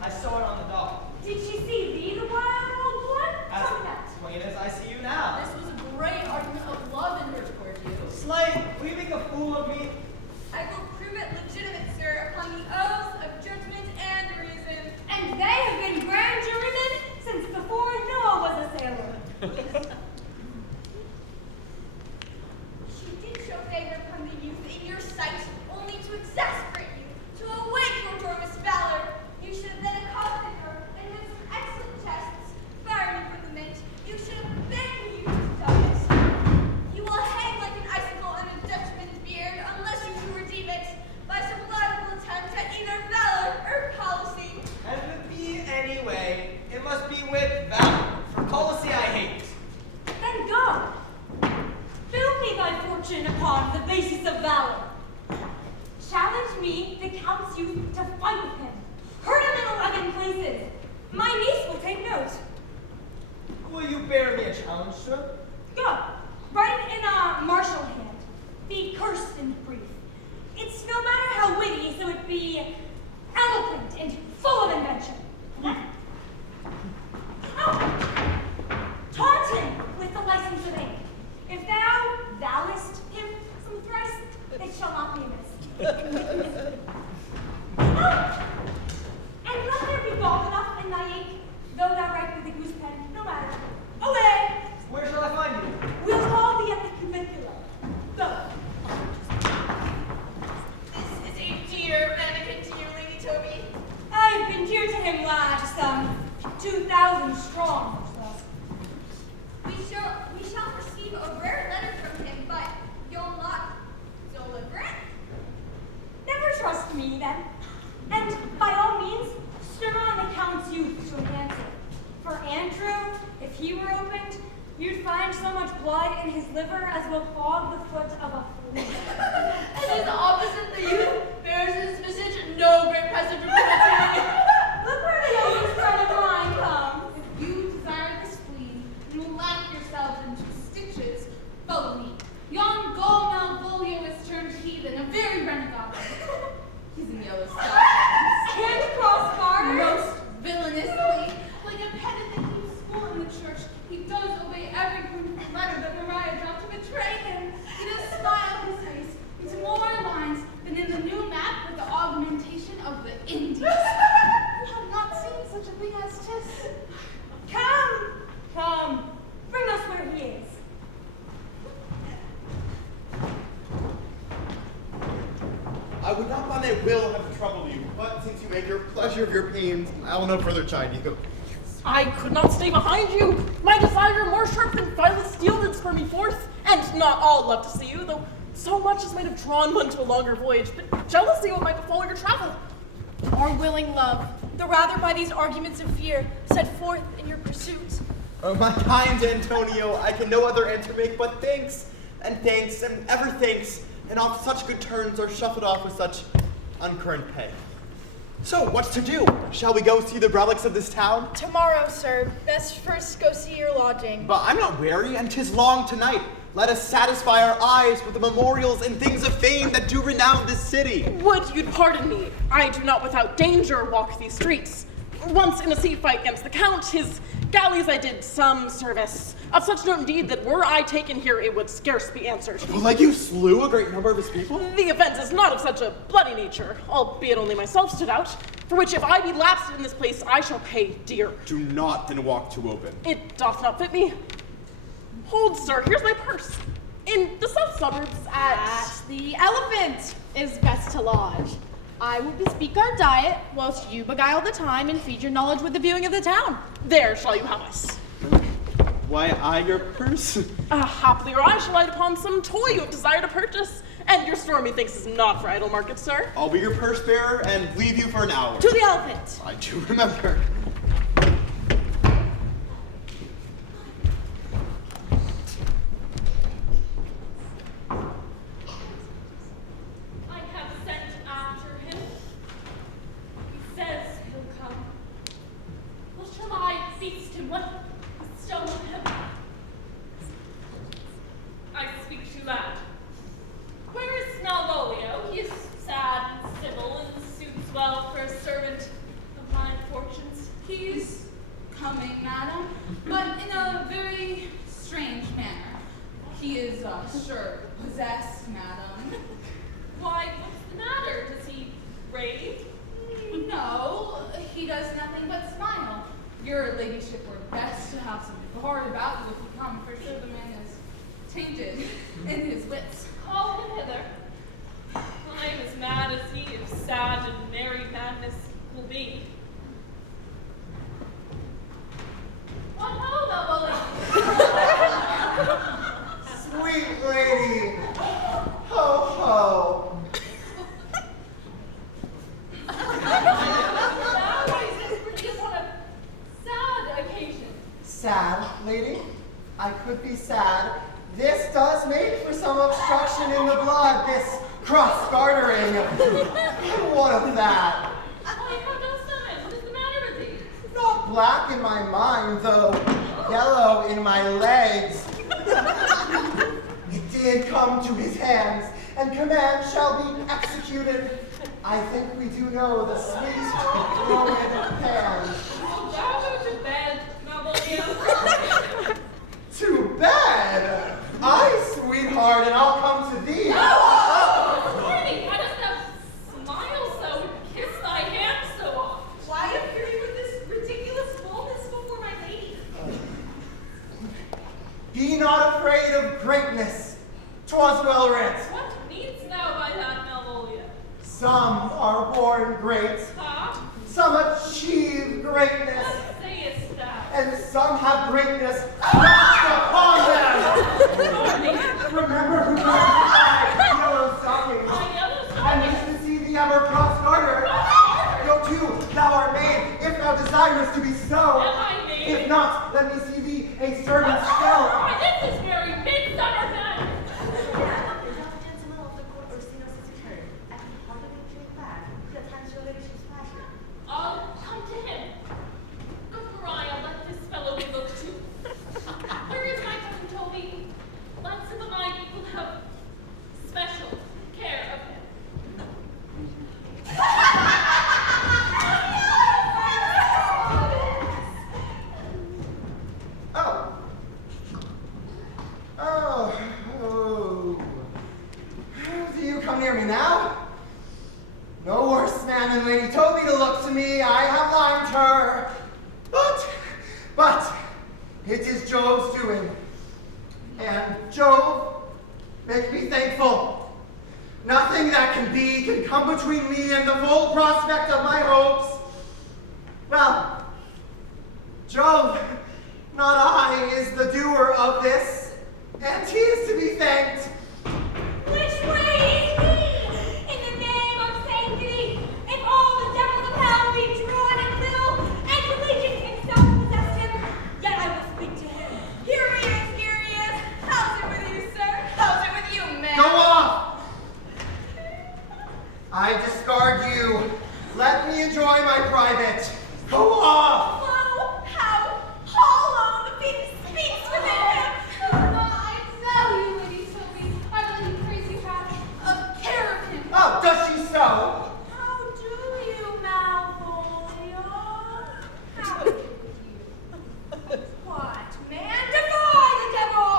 I saw it on the dock. Did she see thee the while, old one? As Tell me that. plain as I see you now. This was a great argument of love in her toward you. Slight, will you make a fool of me? I will prove it legitimate, sir, upon the oaths of judgment and reason. And they have been grand jurymen since before Noah was a sailor. She did show favor upon the youth in your sight, only to exasperate you, to awake your dormant valor. You should have then accosted her and had some excellent tests, firing from the mint. You should have begged the youth to done it. You will hang like an icicle on a Dutchman's beard unless you do redeem it by some laudable attempt at either valor or policy. And if it be any way, it must be with valor. For policy I hate. Then go. Build me thy fortune upon the basis of valor. Challenge me, the Count's youth, to fight with him. Hurt him in 11 places. My niece will take note. Will you bear me a challenge, sir? Go. Write in a martial hand. Be cursed and brief. It's no matter how witty, so it be eloquent and full of invention. Oh! Taunt him with the license of ink. If thou valest him some thrice, it shall not be amiss. Oh! And let there be gold enough in thy ink, though thou write with a goose pen, no matter. Away! Where shall I find you? We'll call thee at the cubicula. Go. This is a dear mannequin to you, Lady Toby. I've been dear to him, lad, some 2,000 strong or so. We shall receive a rare letter from him, but you'll not deliver it? Never trust me, then. And by all means, stir on the Count's youth to an answer. For Andrew, if he were opened, you'd find so much blood in his liver as will clog the foot of a flea. And as opposite the youth bears his message, no great present from Trinity. Look where the youngest friend of mine comes. If you desire the spleen, and will laugh yourselves into stitches, follow me. Yon Gol Malvolio is turned heathen, a very renegade. He's in yellow stockings. And cross-garters. Most villainously, like a pedant that keeps school in the church, he does obey every proof letter that Maria dropped to betray him. He does smile his face into more lines than in the new map with the augmentation of the Indies. You have not seen such a thing as 'tis. Come, bring us where he is. I would not by my will have troubled you, but since you make your pleasure of your pains, I will no further chide you. I could not stay behind you. My desire more sharp than fileless steel did spur me forth. And not all love to see you, though so much as might have drawn one to a longer voyage, but jealousy what might befall your travel. Our willing love, the rather by these arguments of fear, set forth in your pursuit. Oh, my kind Antonio, I can no other answer make but thanks, and ever thanks, and off such good turns are shuffled off with such uncurrent pay. So, what's to do? Shall we go see the relics of this town? Tomorrow, sir. Best first go see your lodging. But I'm not weary, and 'tis long tonight. Let us satisfy our eyes with the memorials and things of fame that do renown this city. Would you'd pardon me, I do not without danger walk these streets. Once in a sea fight against the Count, his galleys I did some service. Of such note indeed that were I taken here, it would scarce be answered. Well, like you slew a great number of his people? The offense is not of such a bloody nature, albeit only myself stood out, for which if I be lapsed in this place, I shall pay dear. Do not then walk too open. It doth not fit me. Hold, sir, here's my purse. In the south suburbs At the Elephant is best to lodge. I will bespeak our diet, whilst you beguile the time and feed your knowledge with the viewing of the town. There shall you have us. Why, I your purse? Haply or I shall light upon some toy you have desired to purchase, and your store methinks is not for idle market, sir. I'll be your purse bearer and leave you for an hour. To the Elephant. I do remember. I have sent after him. He says he'll come. Well, shall I feast him? What bestow on him? I speak too loud. Where is Malvolio? He is sad and civil and suits well for a servant of my fortunes. He's coming, madam, but in a very strange manner. He is, sure, possessed, madam. Why, what's the matter? Does he rave? No, he does nothing but smile. Your ladyship were best to have some guard about you if you come, for sure the man is tainted in his wits. Call him hither. I am as mad as he, if sad and merry madness will be. What ho, Malvolio! Sweet lady, ho ho. Sad, lady? I could be sad. This does make for some obstruction in the blood, this cross-gartering. What of that? Why, how dost thou? What is the matter with thee? Not black in my mind, though yellow in my legs. It did come to his hands, and command shall be executed. I think we do know the sweet glowing pan. Wilt thou go to bed, Malvolio? To bed? Aye, sweetheart, and I'll come to thee. Morning, why dost thou smile so and kiss thy hand so oft? Why appear you with this ridiculous boldness before my lady? Be not afraid of greatness. 'Twas well writ. What meanest thou by that, Malvolio? Some are born great. Ha? Some achieve greatness. What sayest thou? And some have greatness thrust upon them. Remember who wears the yellow stockings and used to see the ever cross garter. Go too, thou art made, if thou desirest to be so. Am I made? If not, let me see thee a servant still. Why, this is very midsummer night. I'll come to him. Good Maria, let this fellow be looked to. Where is my cousin Toby? Let's him and I will have special care of him. Oh. Do you come near me now? No worse man than Lady Toby to look to me. I have limed her. But, it is Jove's doing. And Jove, make me thankful. Nothing that can be can come between me and the full prospect of my hopes. Well, Jove, not I is the doer of this, and he is to be thanked. Which way is he? In the name of sanctity, if all the devils of hell be drawn and little, and religion itself possess him, yet I will speak to him. Here he is, here he is. How's it with you, sir? How's it with you, man? Go off! I discard you. Let me enjoy my private. Go off! Oh, how hollow the being speaks within him. I tell you, Lady Toby, I believe crazy hat a care of him. Oh, does she so? How do you, Malvolio? How do you? What, man? Defy the devil!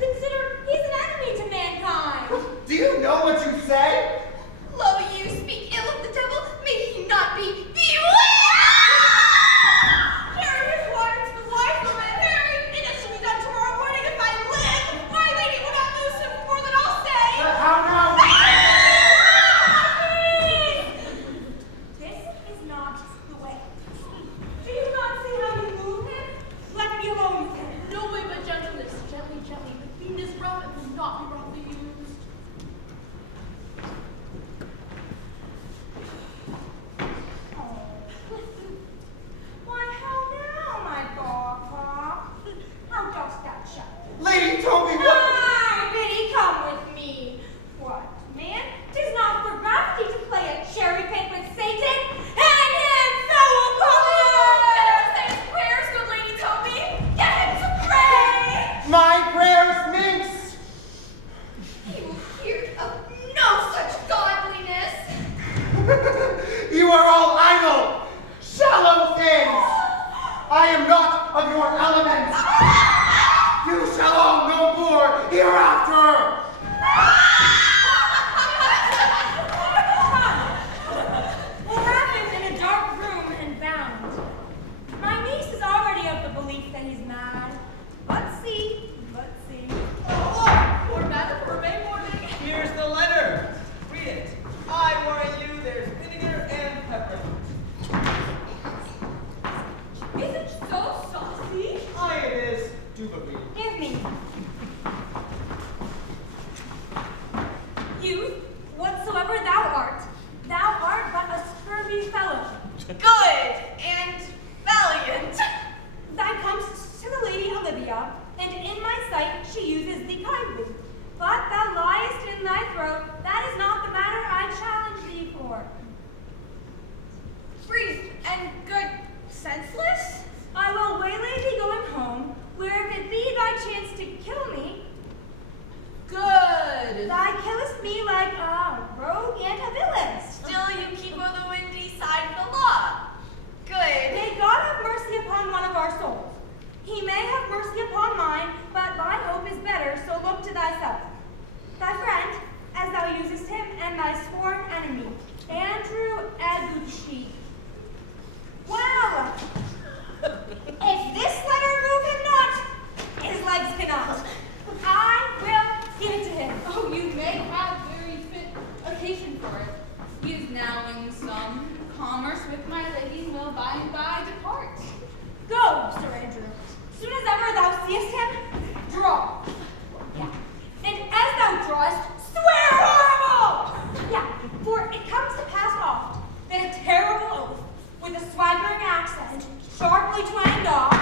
Consider he's an enemy to mankind. Do you know what you say? Lo, you speak ill of the devil. May he not be beware! Carry his waters for life from it. Harry, and it shall be done tomorrow morning if I live. My lady will not lose him more than I'll say. How now? This is not the way. Do you not see how you move him? Let me alone with him. No way but gentleness. Gently, gently. The fiend is rough and will not be roughly used. Why, how now, my bawpa? How dost thou shout? Lady Toby, what? Ah, biddy, come with me. What, man? 'Tis not for gravity to play a cherry pick with Satan. Hang him, fellow Better commoner! say his prayers, good Lady Toby. Get him to pray. My prayers, minx! You hear of no such godliness. You are all idle, shallow things. I am not of your element. You shall own no more hereafter. Wrapped in a dark room and bound. My niece is already of the belief that he's mad. But see. Or better for May morning. Here's the letter. Read it. I warn you, there's vinegar and pepper. Is it so saucy? Aye, it is. Do but read. Give me. Youth, whatsoever thou art but a scurvy fellow. Good and valiant. Thou comest to the Lady Olivia, and in my sight she uses thee kindly. But thou liest in thy throat, that is not the matter I challenge thee for. Brief and good senseless? I will waylay thee going home, where if it be thy chance to kill me, Good. thou killest me like a rogue and a villain. Still you keep on the windy side of the law. Good. May God have mercy upon one of our souls. He may have mercy upon mine, but thy hope is better, so look to thyself. Thy friend, as thou usest him, and thy sworn enemy, Andrew Aguchi. Well, if this letter move him not, his legs cannot. I will give it to him. Oh, you may have very fit occasion for it. He is now in some commerce with my lady and will by and by depart. Go, Sir Andrew. Soon as ever thou seest him, draw. Yeah. And as thou drawest, swear horrible! Yeah, for it comes to pass oft that a terrible oath, with a swaggering accent, sharply twanged off,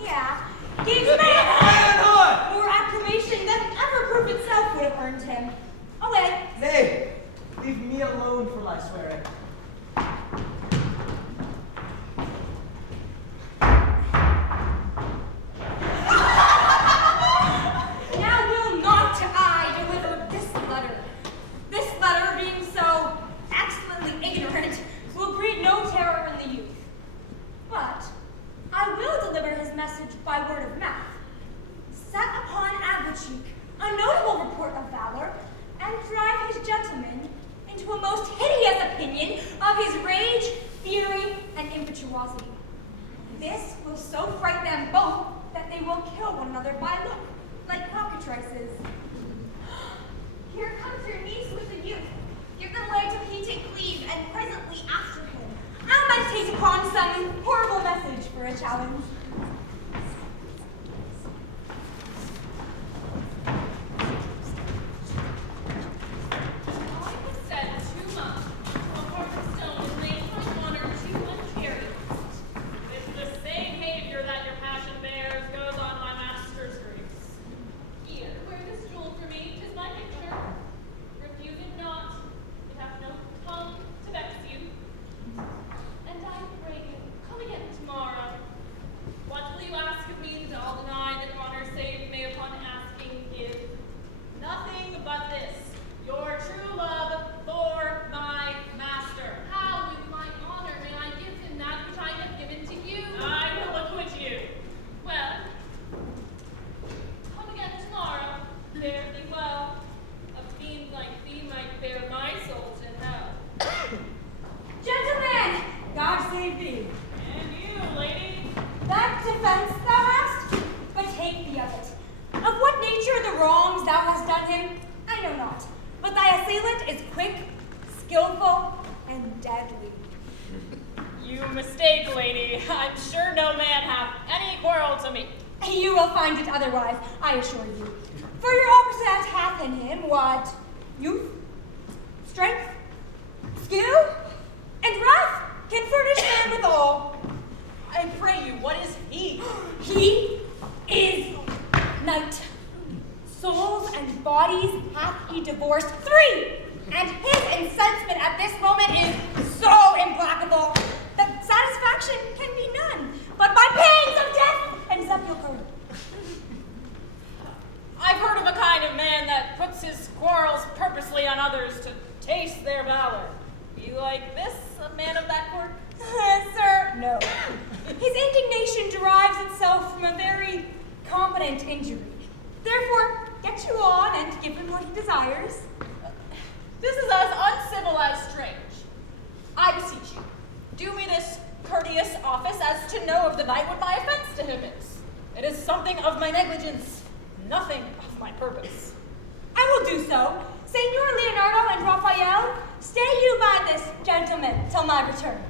yeah, gives manhood more acclamation than ever proof itself would have earned him. Away. Nay, leave me alone for my swearing. Now will not I deliver this letter. This letter, being so excellently ignorant, will breed no terror in the youth. But I will deliver his message by word of mouth. Set upon Aguacheek a notable report of valor, and drive his gentleman into a most hideous opinion of his rage, fury, and impetuosity. This will so frighten them both that they will kill one another by look, like cockatrices. Here comes your niece with the youth. Give them way till he take leave, and presently after him. I'll meditate upon some horrible message to me. You will find it otherwise, I assure you. For your opposite hath in him what? Youth, strength, skill, and wrath can furnish man with all. I pray you, what is he? He is night. Souls and bodies hath he divorced 3, and his incensement at this moment is so implacable that satisfaction can be none, but by pangs of death and sepulchre. I've heard of a kind of man that puts his quarrels purposely on others to taste their valor. Be like this, a man of that quirk? Sir, no. His indignation derives itself from a very competent injury. Therefore, get you on and give him what he desires. This is as uncivil as strange. I beseech you, do me this courteous office as to know of the night what my offense to him is. It is something of my negligence, nothing of my purpose. I will do so. Senor Leonardo and Raphael, stay you by this gentleman till my return.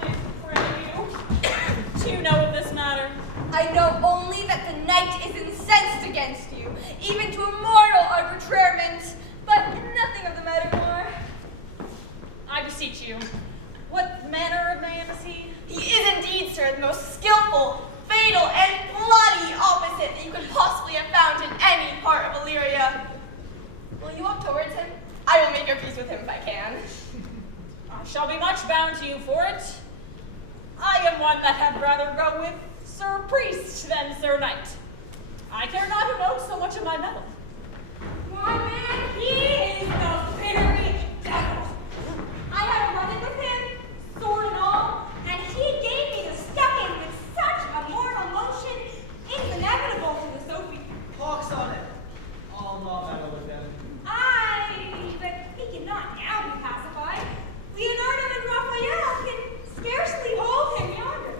I pray you. Do you know of this matter? I know only that the knight is incensed against you, even to a mortal arbitrament, but nothing of the matter more. I beseech you, what manner of man is he? He is indeed, sir, the most skillful, fatal, and bloody opposite that you could possibly have found in any part of Illyria. Will you walk towards him? I will make your peace with him if I can. I shall be much bound to you for it. I am one that had rather go with Sir Priest than Sir Knight. I care not who knows so much of my metal. Why, man, he is the very devil. I had a run-in with him, sword and all, and he gave me the step-in with such a mortal motion, it is inevitable to the Sophie. Pox on it. I'll not meddle with them. But he cannot now be pacified. Leonardo and Raphael can scarcely hold him yonder.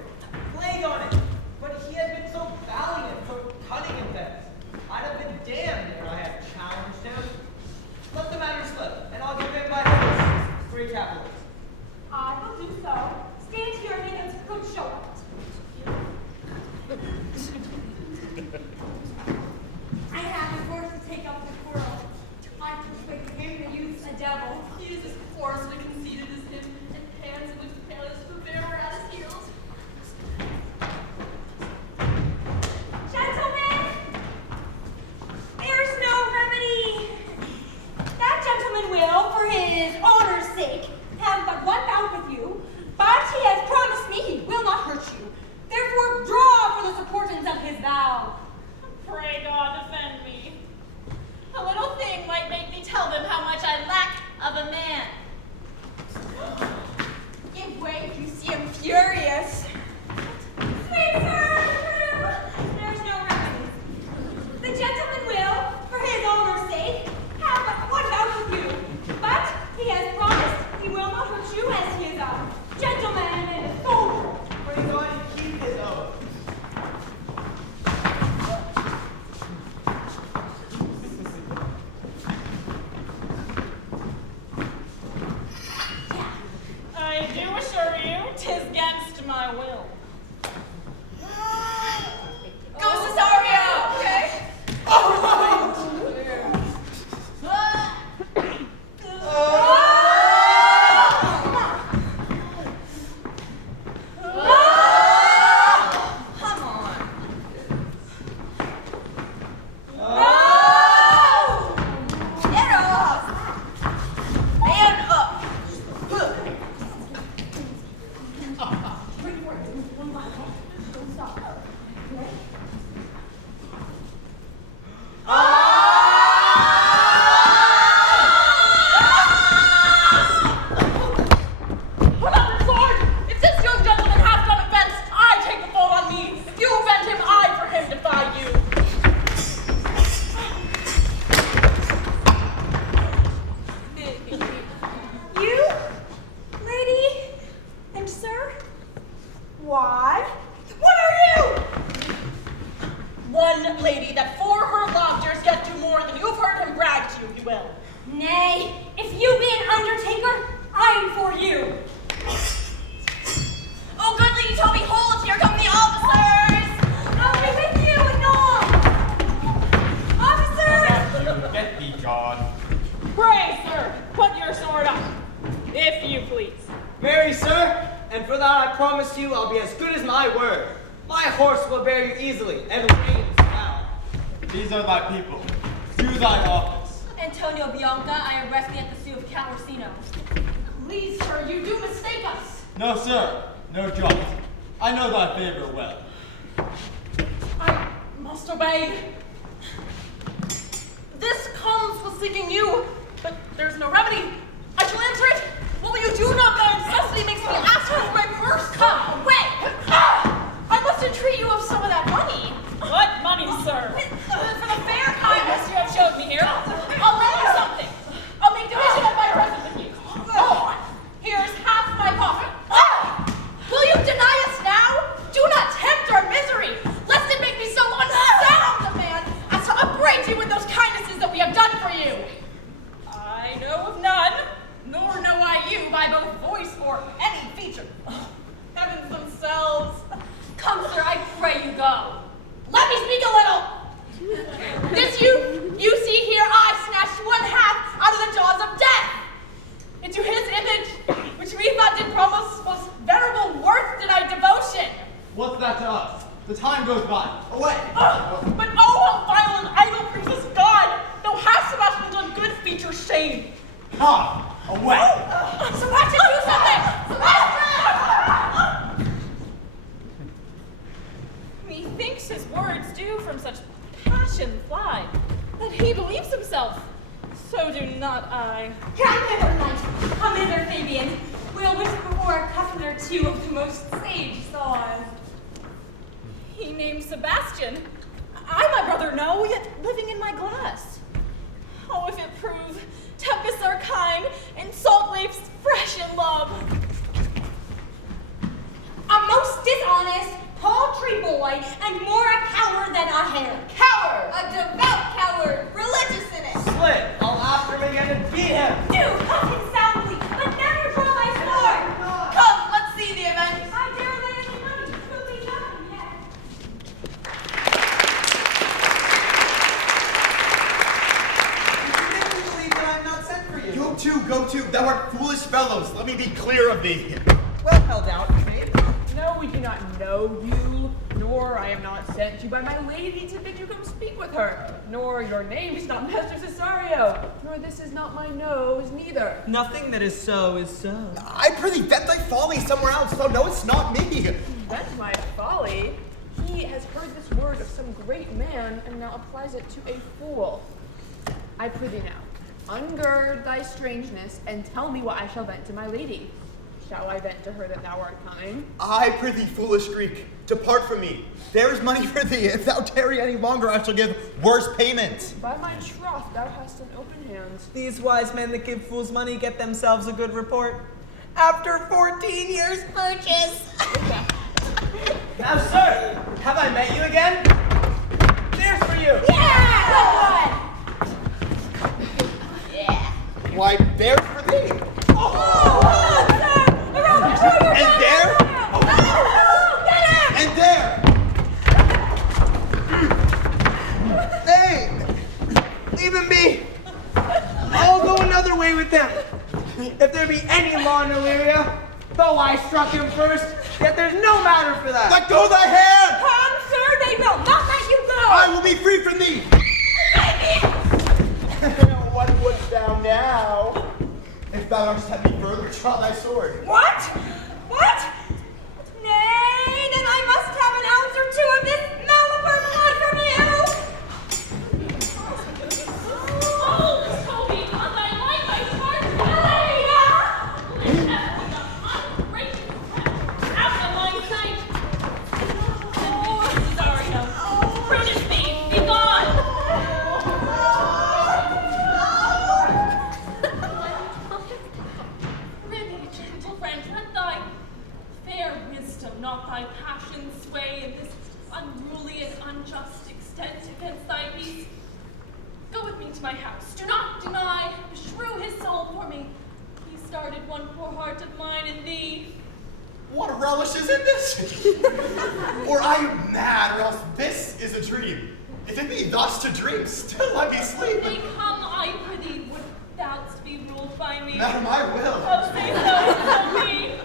Plague on it. But he had been so valiant, so cunning in things. I'd have been damned ere I had challenged him. Let the matter slip, and I'll give him my horse, 3 capitals. I will do so. Stand here and make a good show of it. I have been forced to take up the quarrel. I persuaded him the youth's a devil. He is as coarse and conceited as him, and hands in which pale as the bear were at his heels. Gentlemen, there's no remedy. That gentleman will, for his honor's sake, have but one bout with you, but he has promised me he will not hurt you. Therefore, draw for the supportance of his vow. Pray God defend me. A little thing might make me tell them how much I lack of a man. Give way if you see him furious. Sweet sir, there's no remedy. The gentleman will, for his honor's sake, have but one bout with you, but he has promised he will not hurt you as he is a gentleman and a soldier. Pray God he keep his oath. I do assure you, 'tis against my will. Go Cesario, okay? Come on. Get off. Stand up. Don't stop. Okay? Put up your sword! If this young gentleman hath done offense, I take the fault on me. If you offend him, I for him defy you. You, lady, and sir? Why? What are you? One lady that for her love dares yet do more than you've heard him brag to you, he will. Nay, if you be an undertaker, I am for you. Oh, goodly Marry, sir, and for that I promise you I'll be as good as my word. My horse will bear you easily, and reins well. These are thy people. Do thy office. Antonio Bianca, I arrest thee at the Sioux of Calorcino. Please, sir, you do mistake us. No, sir. No jot. I know thy favor well. I must obey. This comes with seeking you, but there's no remedy. I shall answer it. What will you do? Not my necessity makes me ask for my purse. Come away. I must entreat you of some of that money. What money, sir? For the fair kindness you have showed me here. I'll lend you something. I'll make division of my present with you. Here's half my pocket. Will you deny us now? Do not tempt our misery, lest it make me so unsound a man as to upbraid you with those kindnesses that we have done for you. I know of none, nor know I you by both voice or any feature. Heavens themselves. Come, sir, I pray you go. Let me speak a little. This you see here, I snatched one half out of the jaws of death. Into his image, which we thought did promise most venerable worth did I devotion. What's that to us? The time goes by. Away! But oh, how vile and idle proves this God! Thou hast, Sebastian, done good feature shame. Come! Away! Sebastian, do something! Sebastian! Methinks his words do from such passion fly, that he believes himself. So do not I. Come hither, knight. Come hither, Fabian. We'll whisper before a couplet or two of the most sage saws. He named Sebastian. I my brother know, yet living in my glass. Oh, if it prove tempests are kind, and salt waves fresh in love. A most dishonest, paltry boy, and more a coward than a hare. Coward! A devout coward, religious in it. Slit, I'll after him again and beat him. Do cuff him soundly, but never draw thy sword. Come, let's see the event. I dare lay any money, twill be nothing yet. You make me believe that I am not sent for you. Go to, thou art foolish fellows. Let me be clear of thee. Well held out, babe. No, we do not know you, nor I am not sent you by my lady to bid you come speak with her, nor your name is not Master Cesario, nor this is not my nose, neither. Nothing that is so is so. I prithee vent thy folly somewhere else, so no, it's not me. That's my folly. He has heard this word of some great man, and now applies it to a fool. I prithee now, ungird thy strangeness, and tell me what I shall vent to my lady. Shall I vent to her that thou art coming? I prithee, foolish Greek, depart from me. There is money for thee. If thou tarry any longer, I shall give worse payment. By my troth, thou hast an open hand. These wise men that give fools money get themselves a good report. After 14 years purchase. Now, sir, have I met you again? Cheers for you. Yeah! Why, there's for thee. And there? And there! Hey! Leave him be! I'll go another way with them. If there be any law in Illyria, though I struck him first, yet there's no matter for that. Let go thy hand! Come, sir, they will not let you go! I will be free from thee! What wouldst thou now? If thou dost set me further, draw thy sword. What? What? Nay, then I must have an ounce or two of this Malabar blood from you! Oh, Toby, on thy life I charge out of my sight. Oh, Cesario, prudent thief, be gone! Prithee, gentle friend, let thy fair wisdom, not thy passion, sway in this unruly and unjust extent against thy peace. Go with me to my house. Do not deny, beshrew his soul for me. He started one poor heart of mine in thee. What relish is in this? Or I am mad, or else this is a dream. If it be thus to dream, still I be Nay, sleeping. come, I prithee, would thou be ruled by me? Madam, I will. Oh, say so, so me.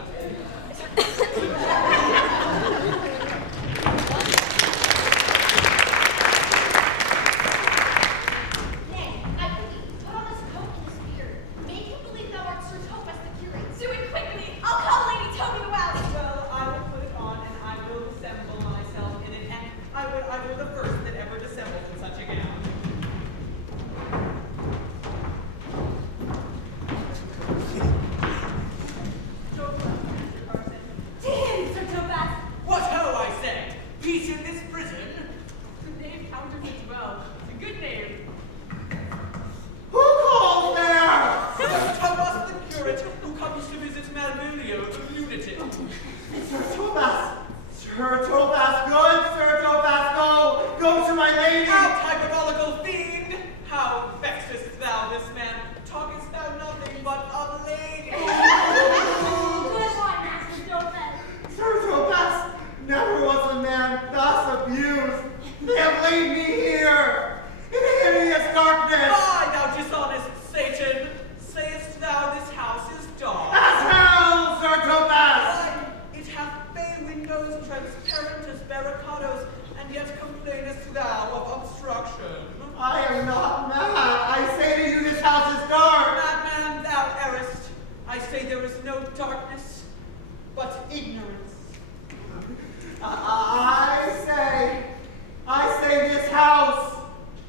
They have laid me here in hideous darkness. Why, thou dishonest Satan, sayest thou this house is dark? As hell, Sir Thomas! Why, it hath bay windows transparent as barricadoes, and yet complainest thou of obstruction. I am not mad. I say to you, this house is dark. Madman, thou errest. I say there is no darkness, but ignorance. I say this house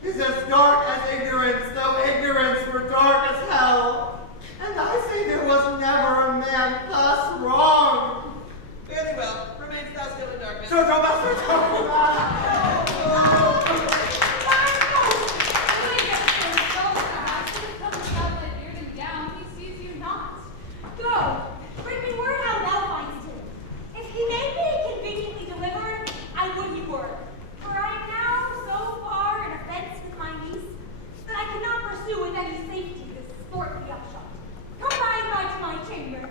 is as dark as ignorance, though ignorance were dark as hell. And I say there was never a man thus wrong. Fairly well. Remains thou still in darkness. Sir Thomas, Sir Thomas! Go, bring me word how thou findest him. If he may be conveniently delivered, I would he were. For I am now so far in offense with my niece, that I cannot pursue with any safety this sport the upshot. Come by to my chamber.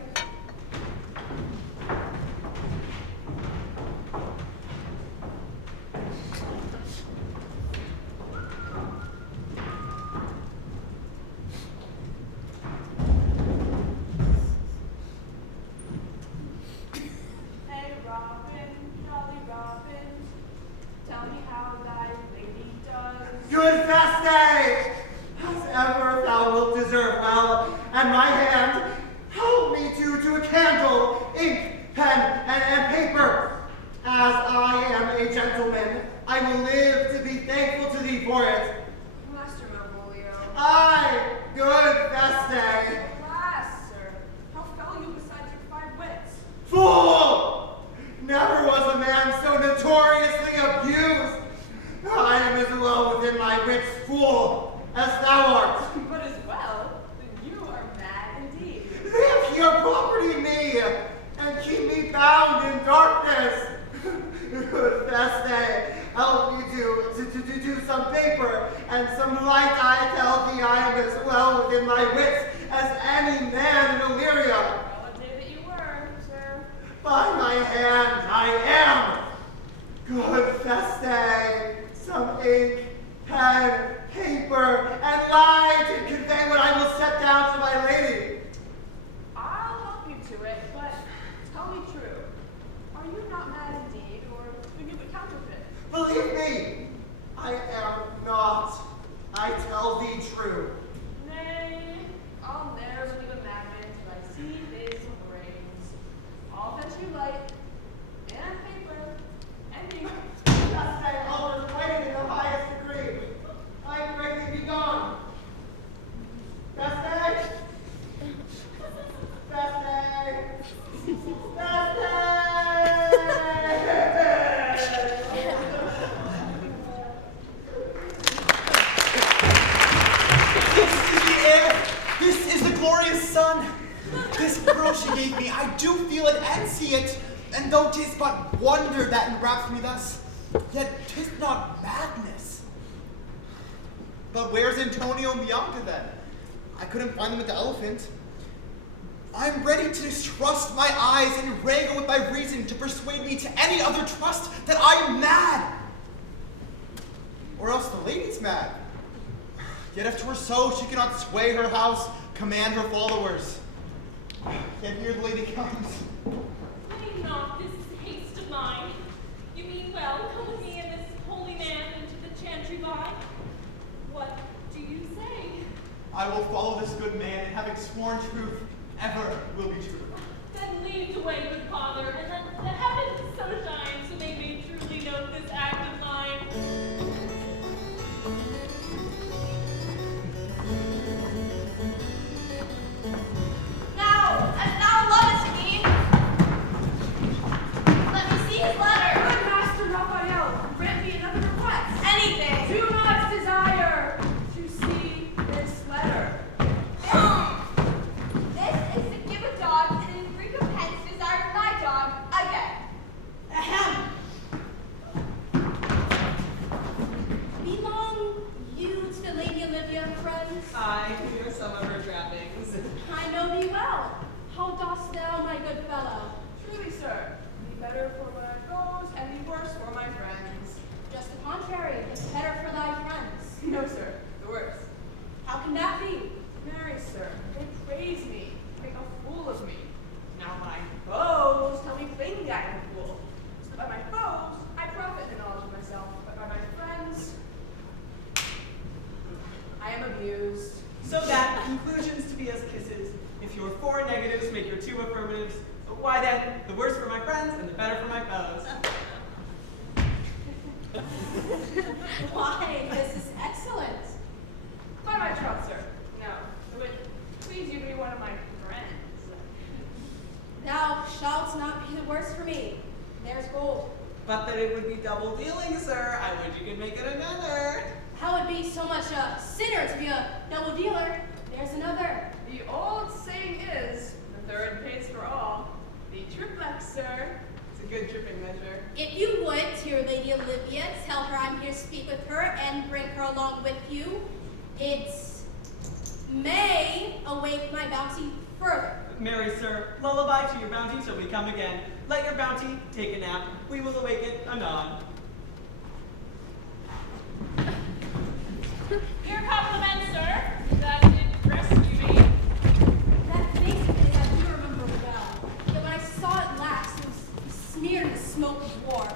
Hey Robin, jolly Robin, tell me how thy lady does. Good fast day! As ever thou wilt deserve well, and my hand help me to a candle, ink, pen, and paper. As I am a gentleman, I will live to be thankful to thee for it. Master Malvolio. Aye, good fast day. Alas, sir, how fell you beside your 5 wits? Fool! Never was a man so notoriously abused. I am as well within my wits, fool, as thou art. But as well, then you are mad indeed. They have here property me, and keep me bound in darkness. Good fast day, help me to do some paper and some light. I tell thee I am as well within my wits as any man in Illyria. Well, a day that you were, sir. By my hand, I am. Good fast day, some ink, pen, paper, and light to convey what I will set down to my lady. I'll help you to it, but tell me true. Are you not mad indeed, or do you but counterfeit? Believe me, I am not. I tell thee true. Nay, I'll ne'er believe a madman till I see his brains. I'll fetch you light, and paper, and ink. Fast day, always waiting in the highest degree. I pray thee be gone. Fast day. Fast day. Fast day. This is the glorious sun. This pearl she gave me, I do feel it and see it. And though 'tis but wonder that enwraps me thus, yet 'tis not madness. But where's Antonio and Bianca then? I couldn't find them at the Elephant. I'm ready to distrust my eyes and wrangle with my reason to persuade me to any other trust that I'm mad. Or else the lady's mad. Yet if 'twere so, she cannot sway her house, command her followers. Yet here the lady comes. May not this haste of mine. You mean well, come with me and this holy man into the chantry by. What do you say? I will follow this good man, and having sworn truth, ever will be true. Then lead the way, good father, and let the heavens so shine so they may truly note this act of mine. Now, as thou lovest me, let me see his letter. Good Master Raphael, grant me another request. Anything. Do not desire to see this letter. This is to give a dog, and in recompense desire But that it would be double dealing, sir. I wish you could make it another. How would be so much a sinner to be a double dealer? There's another. The old saying is, the third pays for all. The triplex, sir. It's a good tripping measure. If you would, to your Lady Olivia, tell her I'm here to speak with her and bring her along with you. It may awake my bounty further. Marry, sir, lullaby to your bounty till we come again. Let your bounty take a nap. We will awake it anon. Your compliments, sir. That did rescue me. That face of his I do remember well. Yet when I saw it last, it was smeared in the smoke of war.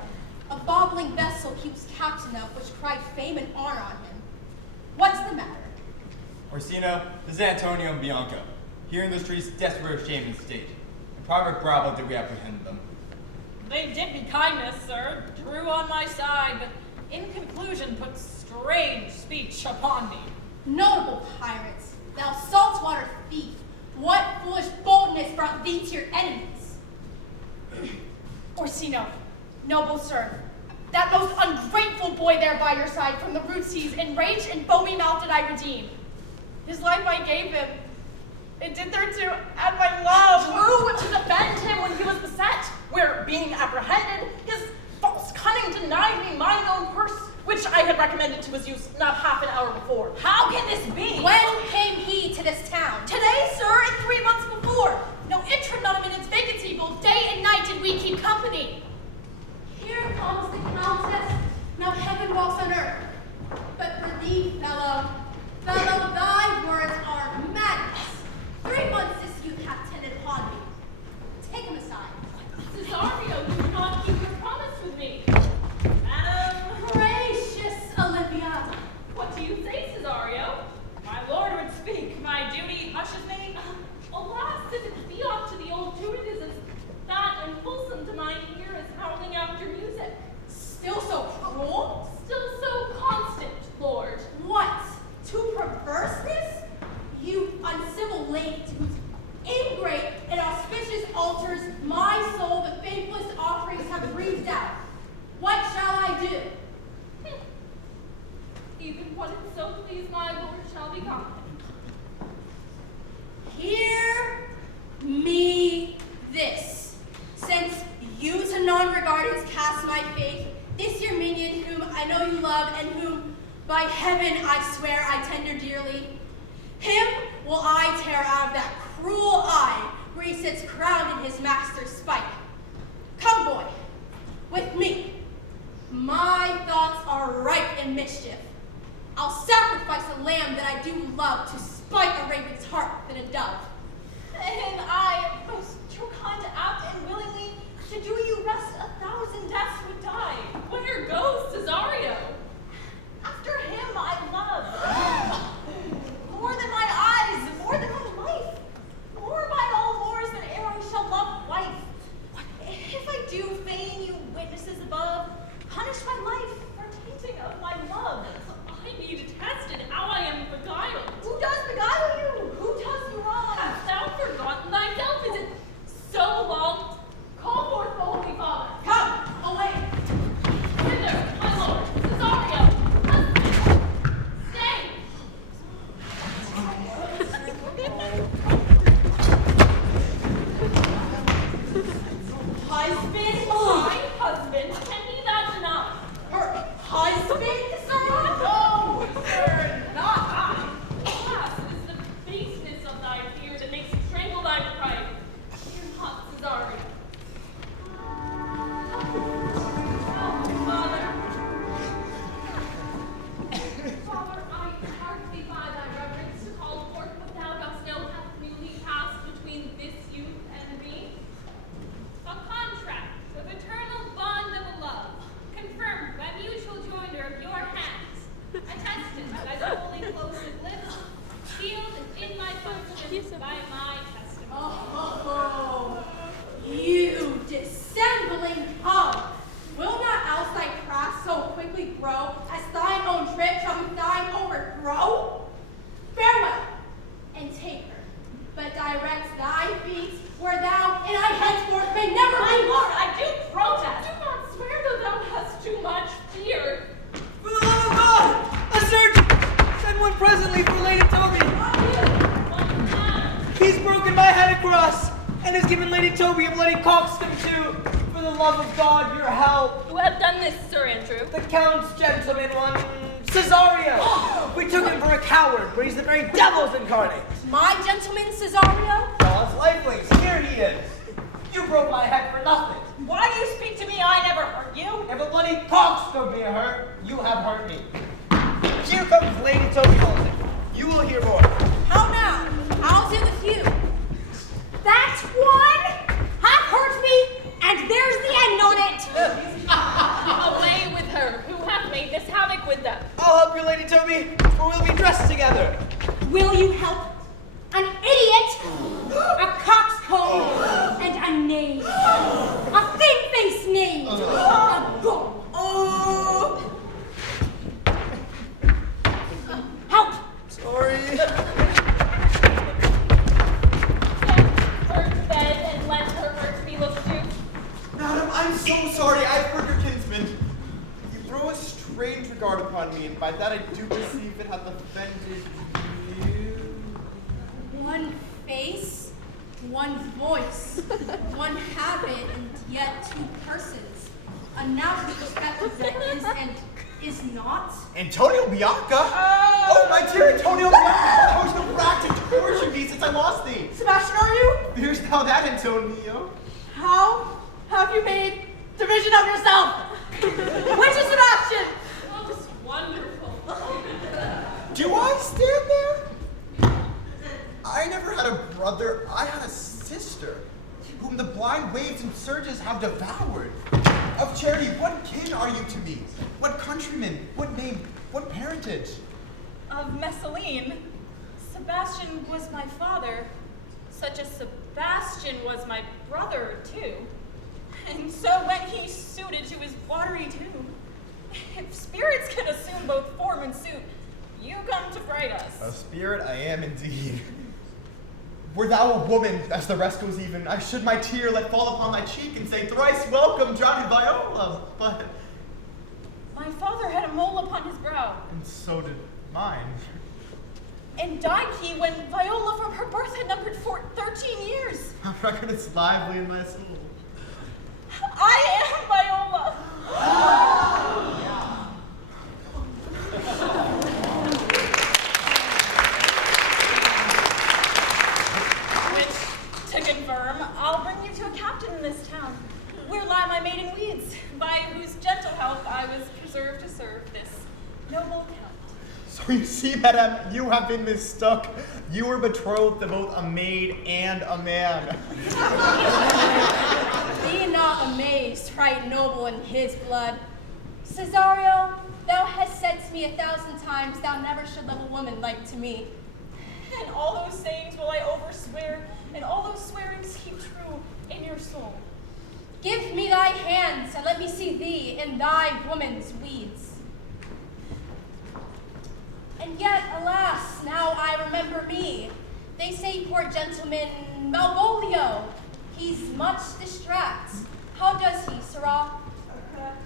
A bobbling vessel he was captain of, which cried fame and honor on him. What's the matter? Orsino, this is Antonio and Bianca. Here in the streets, desperate of shame and state. In private Bravo did we apprehend them. They did me kindness, sir. Drew on my side, but in conclusion put strange speech upon me. Notable pirates, thou saltwater thief, what foolish boldness brought thee to your enemies? Orsino, noble sir, that most ungrateful boy there by your side from the rude seas, enraged and foamy mouthed did I redeem. His life I gave him. It did thereto add my love. True, to defend him when he was beset, where, being apprehended, his false cunning denied me mine own purse, which I had recommended to his use not half an hour before. How can this be? When came he to this town? Today, sir, and 3 months before. No intranum in its vacancy, both day and night did we keep company. Here comes the Countess. Now heaven walks on earth. But for thee, fellow, thy words are madness. 3 months this youth hath tended upon me. Take him aside. Cesario, you did not keep your promise with me. Madam. Gracious Olivia. What do you say, Cesario? My lord would speak. My duty hushes me. Alas, if it be aught to the old tune, it is as fat and fulsome to mine ear as howling after music. Still so cruel? Still so constant, lord. What? To perverseness? You uncivil lady, to whose ingrate and auspicious altars my soul the faithless offerings have breathed out. What shall I do? Even what it so please my lord shall be gone. Hear me this. Since you to non-regardance cast my faith, this your minion whom I know you love and whom by heaven I swear I tender dearly, him will I tear out of that cruel eye where he sits crowned in his master's spite. Come, boy, with me. My thoughts are ripe in mischief. I'll sacrifice a lamb that I do love to spite a raven's heart than a dove. And I, most true kind, apt, and willingly, to do you rest 1,000 deaths would die. Where goes Cesario? After him I love. More than my eyes, more than my life, more by all wars than e'er I shall love wife. If I do feign you witnesses above, punish my life for tainting of my love. I be detested, how I am beguiled. Who does beguile you? Who does you wrong? and has given Lady Toby a bloody coxcomb too. For the love of God, your help. Who have done this, Sir Andrew? The Count's gentleman, one Cesario. We took him for a coward, but he's the very devil's incarnate. My gentleman, Cesario? God's lifelings, here he is. You broke my head for nothing. Why do you speak to me? I never hurt you. If a bloody coxcomb be a hurt, you have hurt me. Here comes Lady Toby Walton. You will hear more. How now? How's it with you? That one hath hurt me, and there's the end on it. Away with her. Who hath made this havoc with them? I'll help you, Lady Toby, for we'll be dressed together. Will you help? An idiot, a coxcomb, and a knave. A thin-faced knave. A ghoul. Help! Sorry. Her to bed and let her be looked to. Madam, I'm so sorry. I've heard your kinsman. You throw a strange regard upon me, and by that I do perceive it hath offended you. One face, one voice, one habit, and yet two persons. A noun with respect that is and is not. Antonio Bianca? Oh, my dear Antonio Bianca! I was the racked and tortured thee since I lost thee. Sebastian, are you? Here's now that, Antonio. How have you made division of yourself? Which is Sebastian? Oh, just wonderful. Do I stand there? I never had a brother. I had a sister, whom the blind waves and surges have devoured. Of charity, what kin are you to me? What countryman? What name? What parentage? Of Messalene, Sebastian was my father, such as Sebastian was my brother too. And so when he suited to his watery tomb, if spirits can assume both form and suit, you come to fright us. A spirit I am indeed. Were thou a woman, as the rest was even, I should my tear let fall upon thy cheek and say, thrice welcome, drowned Viola. But My father had a mole upon his brow, and so did mine. and died he when Viola from her birth had numbered 13 years. A record is lively in my soul. I am Viola. Which, to confirm, I'll bring you to a captain in this town, where lie my maiden weeds, by whose gentle help I was preserved to serve this noble count. So you see, madam, you have been mistook. You were betrothed to both a maid and a man. Be not amazed, right noble in his blood. Cesario, thou hast said to me 1,000 times thou never should love a woman like to me. And all those sayings will I overswear, and all those swearings keep true in your soul. Give me thy hands, and let me see thee in thy woman's weeds. And yet, alas, now I remember me. They say poor gentleman Malvolio, he's much distract. How does he, sirrah?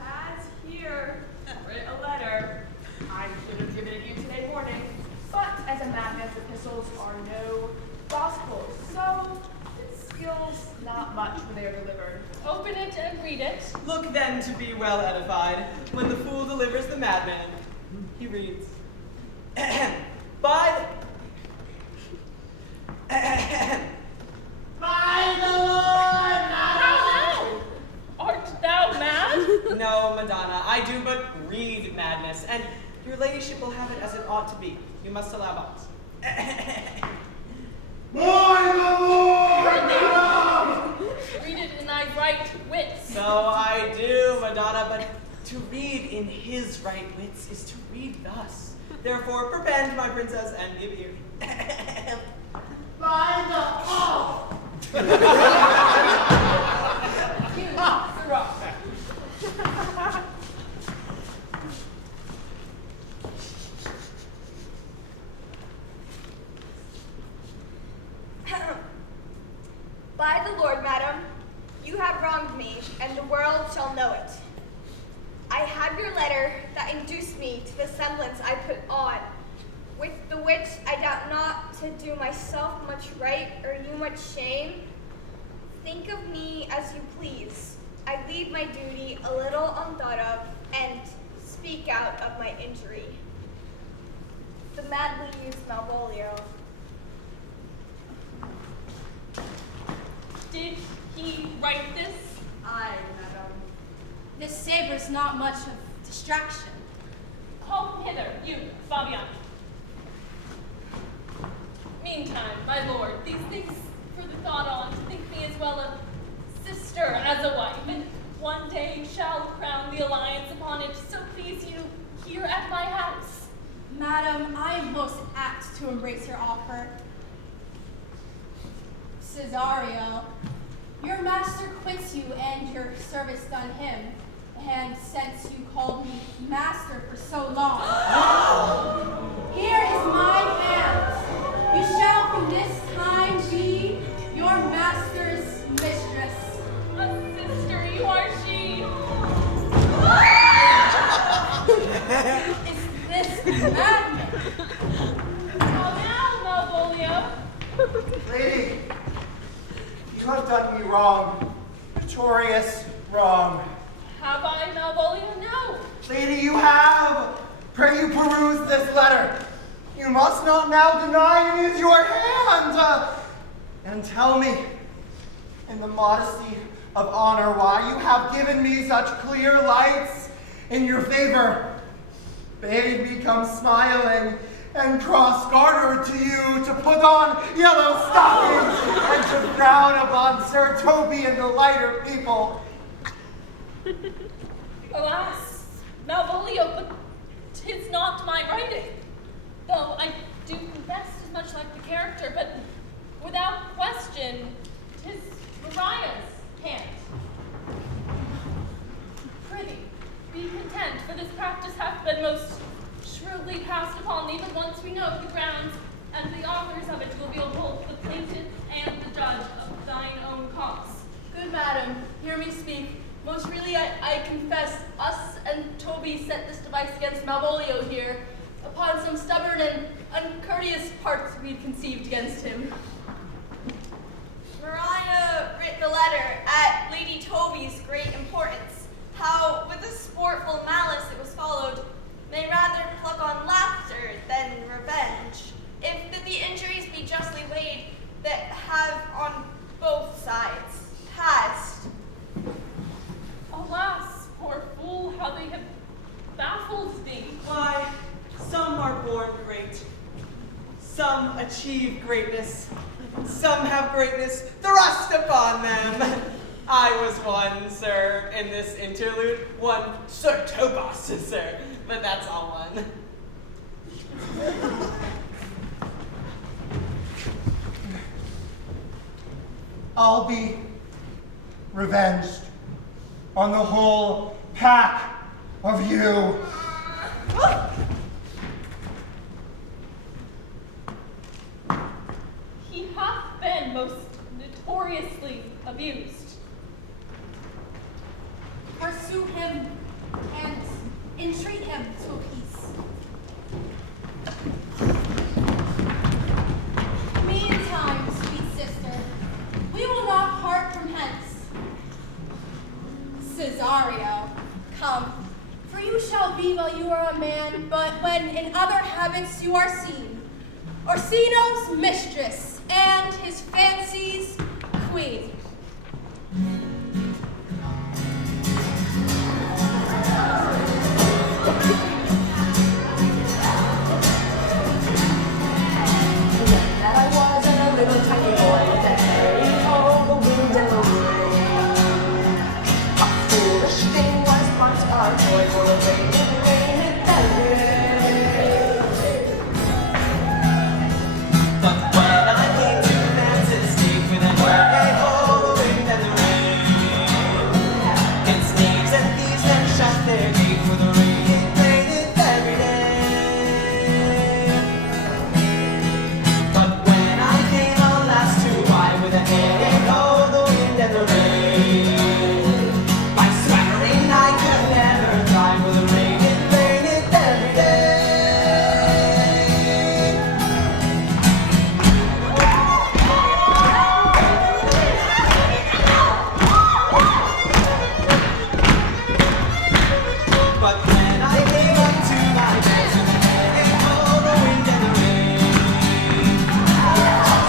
Has here writ a letter. I should have given it you today morning, but as a madman's epistles are no gospels, so it skills not much when they are delivered. Open it and read it. Look then to be well edified when the fool delivers the madman. He reads, by the Lord, How now? Art thou mad? No, Madonna, I do but read madness, and your ladyship will have it as it ought to be. You must allow us. Read it in thy right wits. So I do, Madonna, but to read in his right wits is to read thus. Therefore, perpend, my princess, and give ear. By the By the Lord, madam, you have wronged me, and the world shall know it. I had your letter that induced me to the semblance I put on, with the which I doubt not to do myself much right or you much shame. Think of me as you please. I leave my duty a little unthought of and speak out of my injury. The madly used Malvolio. Did he write this? Aye, madam. This savors not much of distraction. Call him hither, you, Fabian. Meantime, my lord, these things for the thought on, to think me as well a sister as a wife, and one day shall crown the alliance upon it, so please you here at my house. Madam, I am most apt to embrace your offer. Cesario, your master quits you and your service done him, and since you called me master for so long, here is my hand. You shall from this time be your master's mistress. A sister, you are she. Is this madman? How now, Malvolio? Lady, you have done me wrong. Notorious wrong. Have I, Malvolio? No. Lady, you have. Pray you peruse this letter. You must not now deny it is your hand. And tell me, in the modesty of honor, why you have given me such clear lights in your favor. Bade me come smiling and cross-gartered to you to put on yellow stockings and to frown upon Sir Toby and the lighter people. Alas, Malvolio, but 'tis not my writing. Though I do confess 'tis much like the character, but without question, 'tis Mariah's hand. Prithee, be content, for this practice hath been most shrewdly passed upon thee, but once we know the grounds and the authors of it will be both the plaintiff and the judge of thine own cause. Good madam, hear me speak. Most really I confess us and Toby set this device against Malvolio here, upon some stubborn and uncourteous parts we'd conceived against him. Mariah writ the letter at Lady Toby's great importance, how with a sportful malice it was followed, may rather pluck on laughter than revenge, if that the injuries be justly weighed that have on both sides passed. Alas, poor fool, how they have baffled thee. Why, some are born great. Some achieve greatness. Some have greatness thrust upon them. I was one, sir, in this interlude. One Sir Tobas, sir. But that's all one. I'll be revenged on the whole pack of you. He hath been most notoriously abused. Pursue him and entreat him to a peace. Meantime, sweet sister, we will not part from hence. Cesario, come, for you shall be while you are a man, but when in other habits you are seen, Orsino's mistress and his fancy's queen. That I was a little tiny boy that carried all the wind and the rain. A foolish thing was once our boy for the rain and rain. But when I came to man's estate with an carried all the wind and the rain, and knaves and thieves then shut their gate for the rain it rained every day. But when I came out last to buy with a hand, oh, the wind and the rain, my swaggering I could never thrive with the rain. But then I came up to my best and for the wind and the rain.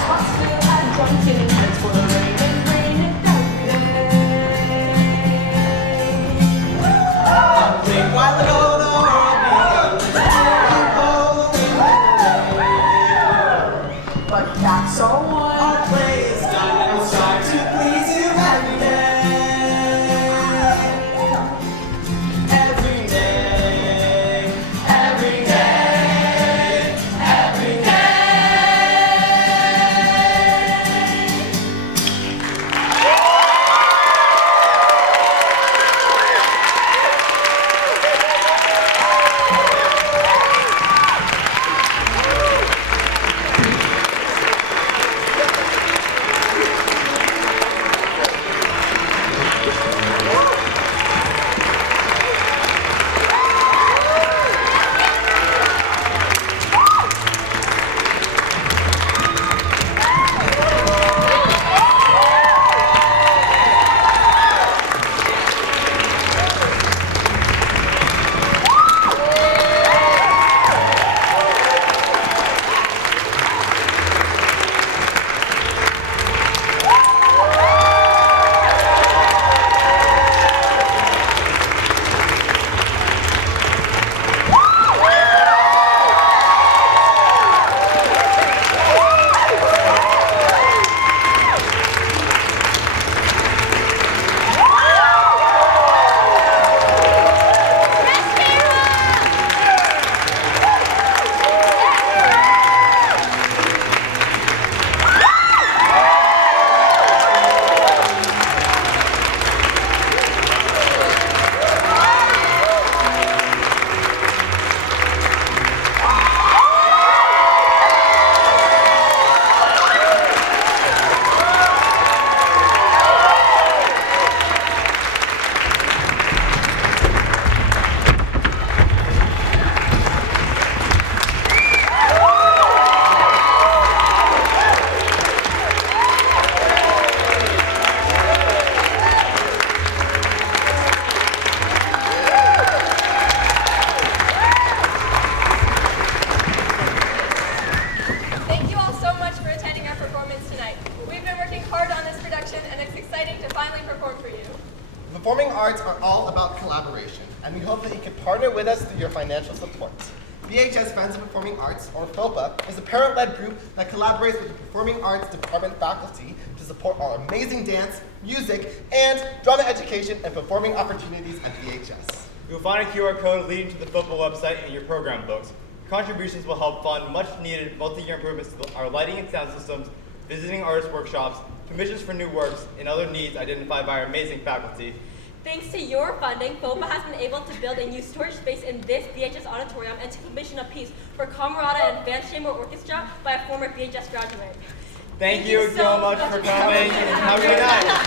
Hot still and drunken heads for the rain and rain it down day. A great while ago the world began to for the wind and the rain. But that's all one. Our play is done and we'll strive to please you every day. Performing arts are all about collaboration, and we hope that you can partner with us through your financial support. VHS Friends of Performing Arts, or FOPA, is a parent-led group that collaborates with the Performing Arts Department faculty to support our amazing dance, music, and drama education and performing opportunities at VHS. You'll find a QR code leading to the FOPA website in your program books. Contributions will help fund much-needed multi-year improvements to our lighting and sound systems, visiting artist workshops, commissions for new works, and other needs identified by our amazing faculty. Thanks to your funding, FOPA has been able to build a new storage space in this VHS auditorium and to commission a piece for Camerata and Advanced Chamber Orchestra by a former VHS graduate. Thank you so much for coming, and have a good night.